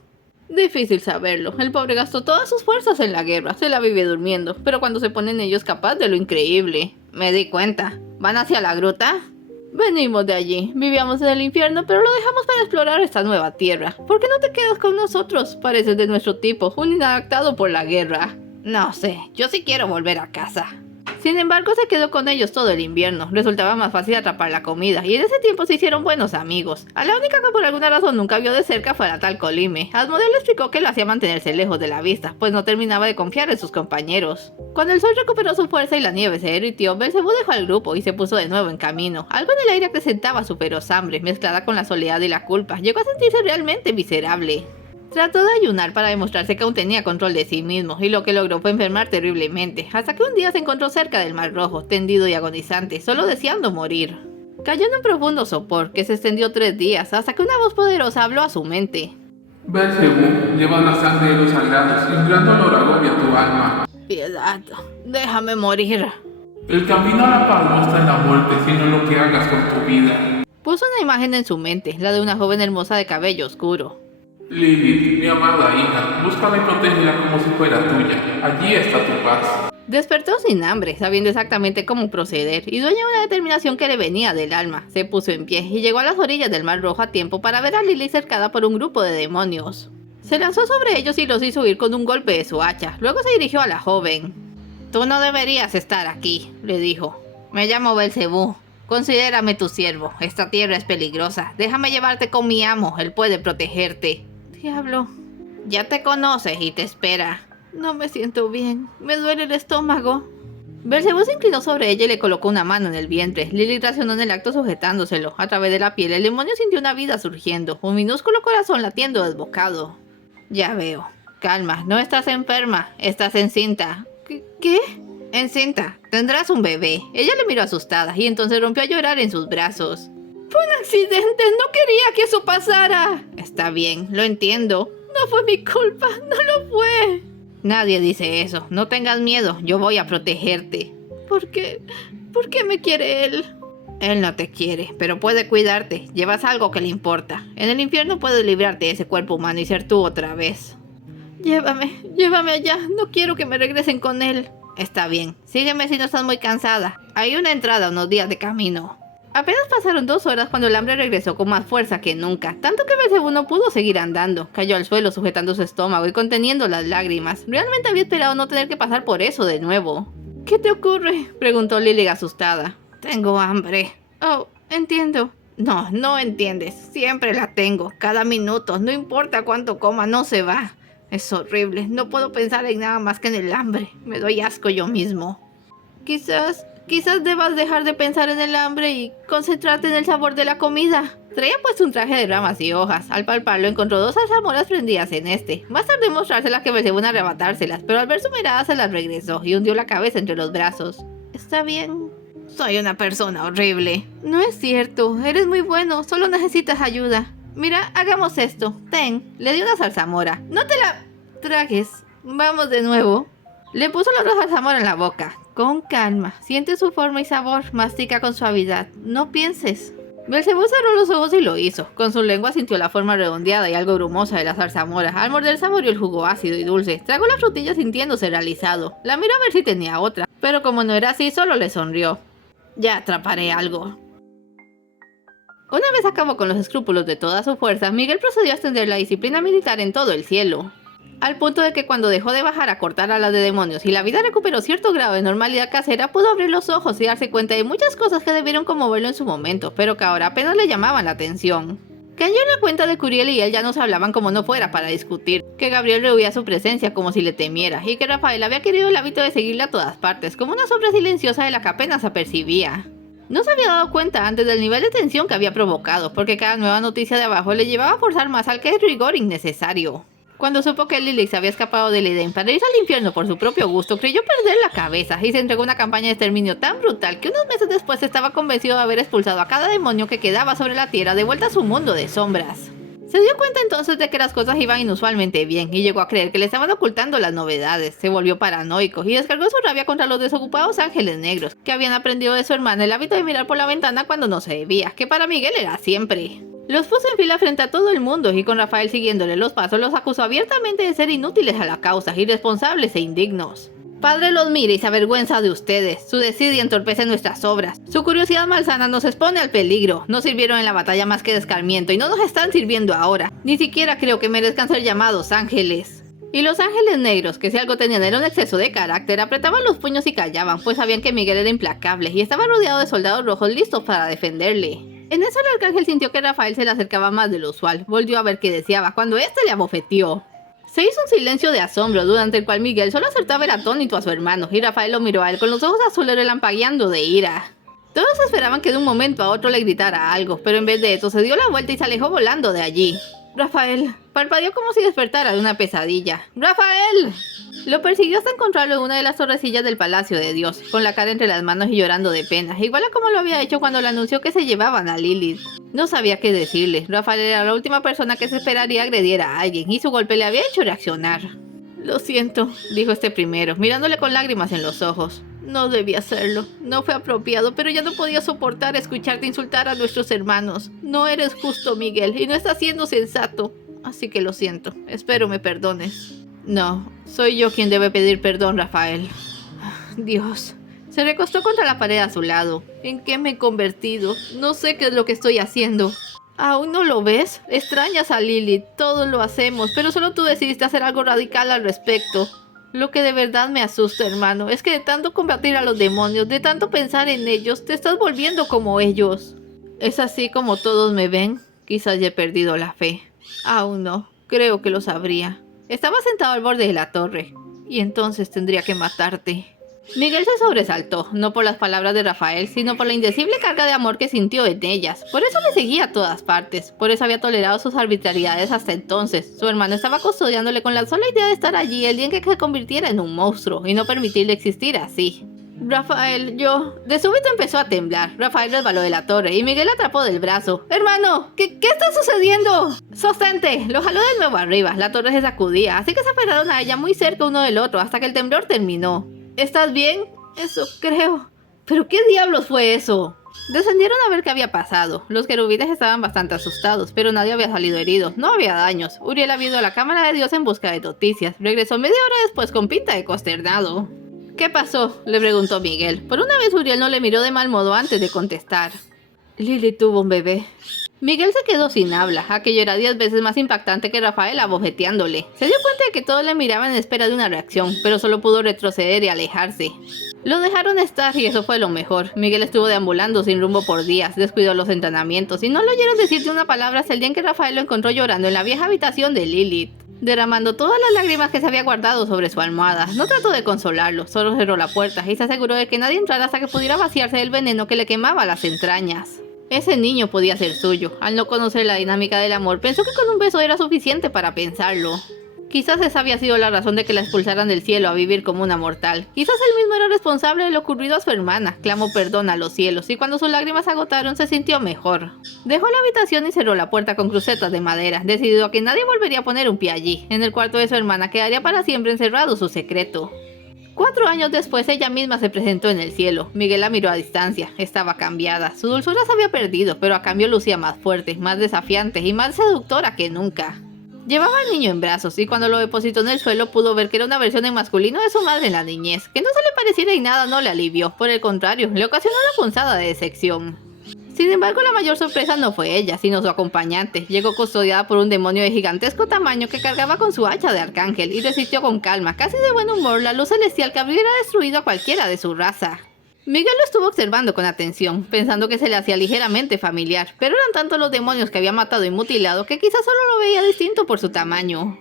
Difícil saberlo. El pobre gastó todas sus fuerzas en la guerra. Se la vive durmiendo. Pero cuando se ponen ellos capaz de lo increíble. Me di cuenta. ¿Van hacia la gruta? Venimos de allí. Vivíamos en el infierno, pero lo dejamos para explorar esta nueva tierra. ¿Por qué no te quedas con nosotros? Pareces de nuestro tipo, un inadaptado por la guerra. No sé, yo sí quiero volver a casa. Sin embargo, se quedó con ellos todo el invierno. Resultaba más fácil atrapar la comida, y en ese tiempo se hicieron buenos amigos. A la única que por alguna razón nunca vio de cerca fue a la tal Colime. Asmodeo le explicó que lo hacía mantenerse lejos de la vista, pues no terminaba de confiar en sus compañeros. Cuando el sol recuperó su fuerza y la nieve se derritió, Belcebú dejó al grupo y se puso de nuevo en camino. Algo en el aire acrecentaba su feroz hambre, mezclada con la soledad y la culpa. Llegó a sentirse realmente miserable. Trató de ayunar para demostrarse que aún tenía control de sí mismo, y lo que logró fue enfermar terriblemente, hasta que un día se encontró cerca del Mar Rojo, tendido y agonizante, solo deseando morir. Cayó en un profundo sopor, que se extendió 3 días, hasta que una voz poderosa habló a su mente. Belcebú, llevas la sangre de los sagrados y un gran dolor agobia tu alma. Piedad, déjame morir. El camino a la paz no está en la muerte, sino en lo que hagas con tu vida. Puso una imagen en su mente, la de una joven hermosa de cabello oscuro. Lilith, mi amada hija, búscala y protégela como si fuera tuya. Allí está tu paz. Despertó sin hambre, sabiendo exactamente cómo proceder, y dueña de una determinación que le venía del alma. Se puso en pie y llegó a las orillas del Mar Rojo a tiempo para ver a Lilith cercada por un grupo de demonios. Se lanzó sobre ellos y los hizo huir con un golpe de su hacha. Luego se dirigió a la joven. Tú no deberías estar aquí, le dijo. Me llamo Belcebú. Considérame tu siervo. Esta tierra es peligrosa. Déjame llevarte con mi amo. Él puede protegerte. Diablo. Ya te conoces y te espera. No me siento bien. Me duele el estómago. Belcebú se inclinó sobre ella y le colocó una mano en el vientre. Lilith reaccionó en el acto sujetándoselo. A través de la piel, el demonio sintió una vida surgiendo. Un minúsculo corazón latiendo desbocado. Ya veo. Calma, no estás enferma. Estás encinta. ¿Qué? Encinta. Tendrás un bebé. Ella le miró asustada y entonces rompió a llorar en sus brazos. Fue un accidente. No quería que eso pasara. Está bien, lo entiendo. No fue mi culpa. No lo fue. Nadie dice eso. No tengas miedo. Yo voy a protegerte. ¿Por qué? ¿Por qué me quiere él? Él no te quiere, pero puede cuidarte. Llevas algo que le importa. En el infierno puedes librarte de ese cuerpo humano y ser tú otra vez. Llévame allá. No quiero que me regresen con él. Está bien. Sígueme si no estás muy cansada. Hay una entrada a unos días de camino. Apenas pasaron 2 horas cuando el hambre regresó con más fuerza que nunca, tanto que Belcebú no pudo seguir andando. Cayó al suelo sujetando su estómago y conteniendo las lágrimas. Realmente había esperado no tener que pasar por eso de nuevo. ¿Qué te ocurre?, preguntó Lily asustada. Tengo hambre. Oh, entiendo. No, no entiendes. Siempre la tengo. Cada minuto, no importa cuánto coma, no se va. Es horrible. No puedo pensar en nada más que en el hambre. Me doy asco yo mismo. Quizás debas dejar de pensar en el hambre y concentrarte en el sabor de la comida. Traía puesto un traje de ramas y hojas. Al palparlo encontró 2 zarzamoras prendidas en este. Más tarde mostrárselas que Belcebú en arrebatárselas, pero al ver su mirada se las regresó y hundió la cabeza entre los brazos. Está bien. Soy una persona horrible. No es cierto, eres muy bueno, solo necesitas ayuda. Mira, hagamos esto. Ten, le di una zarzamora. No te la tragues. Vamos de nuevo. Le puso la otra zarzamora en la boca. Con calma, siente su forma y sabor, mastica con suavidad. No pienses. Belcebú cerró los ojos y lo hizo. Con su lengua sintió la forma redondeada y algo grumosa de la zarzamora. Al morder saboreó el jugo ácido y dulce. Tragó la frutilla sintiéndose realizado. La miró a ver si tenía otra, pero como no era así, solo le sonrió. Ya atraparé algo. Una vez acabó con los escrúpulos de toda su fuerza, Miguel procedió a extender la disciplina militar en todo el cielo. Al punto de que cuando dejó de bajar a cortar alas de demonios y la vida recuperó cierto grado de normalidad casera, pudo abrir los ojos y darse cuenta de muchas cosas que debieron conmoverlo en su momento, pero que ahora apenas le llamaban la atención. Cayó en la cuenta de que Uriel y él ya no se hablaban como no fuera para discutir, que Gabriel rehuía su presencia como si le temiera, y que Rafael había querido el hábito de seguirle a todas partes, como una sombra silenciosa de la que apenas apercibía. No se había dado cuenta antes del nivel de tensión que había provocado, porque cada nueva noticia de abajo le llevaba a forzar más al que es rigor innecesario. Cuando supo que Lilith se había escapado del Edén para irse al infierno por su propio gusto, creyó perder la cabeza y se entregó a una campaña de exterminio tan brutal que unos meses después estaba convencido de haber expulsado a cada demonio que quedaba sobre la tierra de vuelta a su mundo de sombras. Se dio cuenta entonces de que las cosas iban inusualmente bien y llegó a creer que le estaban ocultando las novedades. Se volvió paranoico y descargó su rabia contra los desocupados ángeles negros, que habían aprendido de su hermana el hábito de mirar por la ventana cuando no se debía, que para Miguel era siempre. Los puso en fila frente a todo el mundo y con Rafael siguiéndole los pasos los acusó abiertamente de ser inútiles a la causa, irresponsables e indignos. Padre los mira y se avergüenza de ustedes. Su desidia entorpece nuestras obras. Su curiosidad malsana nos expone al peligro. No sirvieron en la batalla más que de escarmiento y no nos están sirviendo ahora. Ni siquiera creo que merezcan ser llamados ángeles. Y los ángeles negros, que si algo tenían era un exceso de carácter, apretaban los puños y callaban, pues sabían que Miguel era implacable y estaba rodeado de soldados rojos listos para defenderle. En eso el arcángel sintió que Rafael se le acercaba más de lo usual. Volvió a ver qué deseaba cuando éste le abofeteó. Se hizo un silencio de asombro, durante el cual Miguel solo acertaba el atónito a su hermano, y Rafael lo miró a él con los ojos azules relampagueando de ira. Todos esperaban que de un momento a otro le gritara algo, pero en vez de eso se dio la vuelta y se alejó volando de allí. Rafael parpadeó como si despertara de una pesadilla. ¡Rafael! Lo persiguió hasta encontrarlo en una de las torrecillas del Palacio de Dios, con la cara entre las manos y llorando de pena, igual a como lo había hecho cuando le anunció que se llevaban a Lilith. No sabía qué decirle. Rafael era la última persona que se esperaría agrediera a alguien, y su golpe le había hecho reaccionar. Lo siento, dijo este primero, mirándole con lágrimas en los ojos. No debía hacerlo, no fue apropiado, pero ya no podía soportar escucharte insultar a nuestros hermanos. No eres justo, Miguel, y no estás siendo sensato. Así que lo siento, espero me perdones. No, soy yo quien debe pedir perdón, Rafael. Dios. Se recostó contra la pared a su lado. ¿En qué me he convertido? No sé qué es lo que estoy haciendo. ¿Aún no lo ves? Extrañas a Lilith, todos lo hacemos, pero solo tú decidiste hacer algo radical al respecto. Lo que de verdad me asusta, hermano, es que de tanto combatir a los demonios, de tanto pensar en ellos, te estás volviendo como ellos. ¿Es así como todos me ven? Quizás ya he perdido la fe. Aún no, creo que lo sabría. Estaba sentado al borde de la torre, y entonces tendría que matarte. Miguel se sobresaltó, no por las palabras de Rafael, sino por la indecible carga de amor que sintió en ellas. Por eso le seguía a todas partes, por eso había tolerado sus arbitrariedades hasta entonces. Su hermano estaba custodiándole con la sola idea de estar allí el día en que se convirtiera en un monstruo, y no permitirle existir así. Rafael, yo... De súbito empezó a temblar. Rafael resbaló de la torre y Miguel atrapó del brazo. ¡Hermano! ¿Qué está sucediendo? ¡Sostente! Lo jaló de nuevo arriba. La torre se sacudía, así que se aferraron a ella muy cerca uno del otro hasta que el temblor terminó. ¿Estás bien? Eso creo. ¿Pero qué diablos fue eso? Descendieron a ver qué había pasado. Los querubines estaban bastante asustados, pero nadie había salido herido. No había daños. Uriel había ido a la cámara de Dios en busca de noticias. Regresó media hora después con pinta de consternado. ¿Qué pasó?, le preguntó Miguel. Por una vez Uriel no le miró de mal modo antes de contestar. Lily tuvo un bebé. Miguel se quedó sin habla. Aquello era 10 veces más impactante que Rafael abofeteándole. Se dio cuenta de que todos le miraban en espera de una reacción, pero solo pudo retroceder y alejarse. Lo dejaron estar y eso fue lo mejor. Miguel estuvo deambulando sin rumbo por días, descuidó los entrenamientos y no le oyeron decirle una palabra hasta el día en que Rafael lo encontró llorando en la vieja habitación de Lilith, derramando todas las lágrimas que se había guardado sobre su almohada. No trató de consolarlo, solo cerró la puerta y se aseguró de que nadie entrara hasta que pudiera vaciarse del veneno que le quemaba las entrañas. Ese niño podía ser suyo. Al no conocer la dinámica del amor, pensó que con un beso era suficiente para pensarlo. Quizás esa había sido la razón de que la expulsaran del cielo a vivir como una mortal. Quizás él mismo era responsable de lo ocurrido a su hermana. Clamó perdón a los cielos y cuando sus lágrimas se agotaron se sintió mejor. Dejó la habitación y cerró la puerta con crucetas de madera, decidido a que nadie volvería a poner un pie allí. En el cuarto de su hermana quedaría para siempre encerrado su secreto. 4 años después ella misma se presentó en el cielo. Miguel la miró a distancia. Estaba cambiada. Su dulzura se había perdido, pero a cambio lucía más fuerte, más desafiante y más seductora que nunca. Llevaba al niño en brazos y cuando lo depositó en el suelo pudo ver que era una versión en masculino de su madre en la niñez. Que no se le pareciera en nada no le alivió, por el contrario, le ocasionó una punzada de decepción. Sin embargo, la mayor sorpresa no fue ella, sino su acompañante. Llegó custodiada por un demonio de gigantesco tamaño que cargaba con su hacha de arcángel y resistió con calma, casi de buen humor, la luz celestial que hubiera destruido a cualquiera de su raza. Miguel lo estuvo observando con atención, pensando que se le hacía ligeramente familiar, pero eran tantos los demonios que había matado y mutilado que quizás solo lo veía distinto por su tamaño.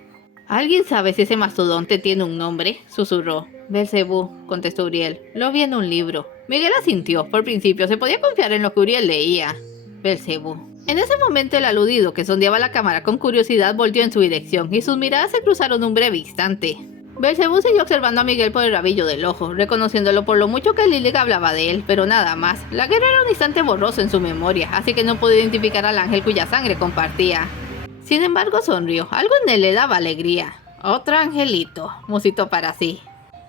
¿Alguien sabe si ese mastodonte tiene un nombre?, susurró. Belcebú, contestó Uriel. Lo vi en un libro. Miguel asintió. Por principio se podía confiar en lo que Uriel leía. Belcebú. En ese momento el aludido, que sondeaba la cámara con curiosidad, volvió en su dirección y sus miradas se cruzaron un breve instante. Belcebú siguió observando a Miguel por el rabillo del ojo, reconociéndolo por lo mucho que Lily hablaba de él, pero nada más. La guerra era un instante borroso en su memoria, así que no pudo identificar al ángel cuya sangre compartía. Sin embargo sonrió, algo en él le daba alegría. Otro angelito, musitó para sí.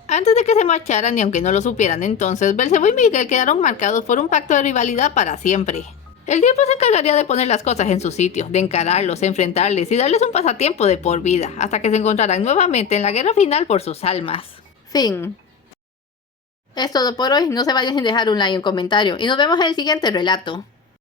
Antes de que se marcharan, y aunque no lo supieran entonces, Belcebú y Miguel quedaron marcados por un pacto de rivalidad para siempre. El tiempo se encargaría de poner las cosas en su sitio, de encararlos, enfrentarles y darles un pasatiempo de por vida, hasta que se encontraran nuevamente en la guerra final por sus almas. Fin. Es todo por hoy, no se vayan sin dejar un like y un comentario, y nos vemos en el siguiente relato.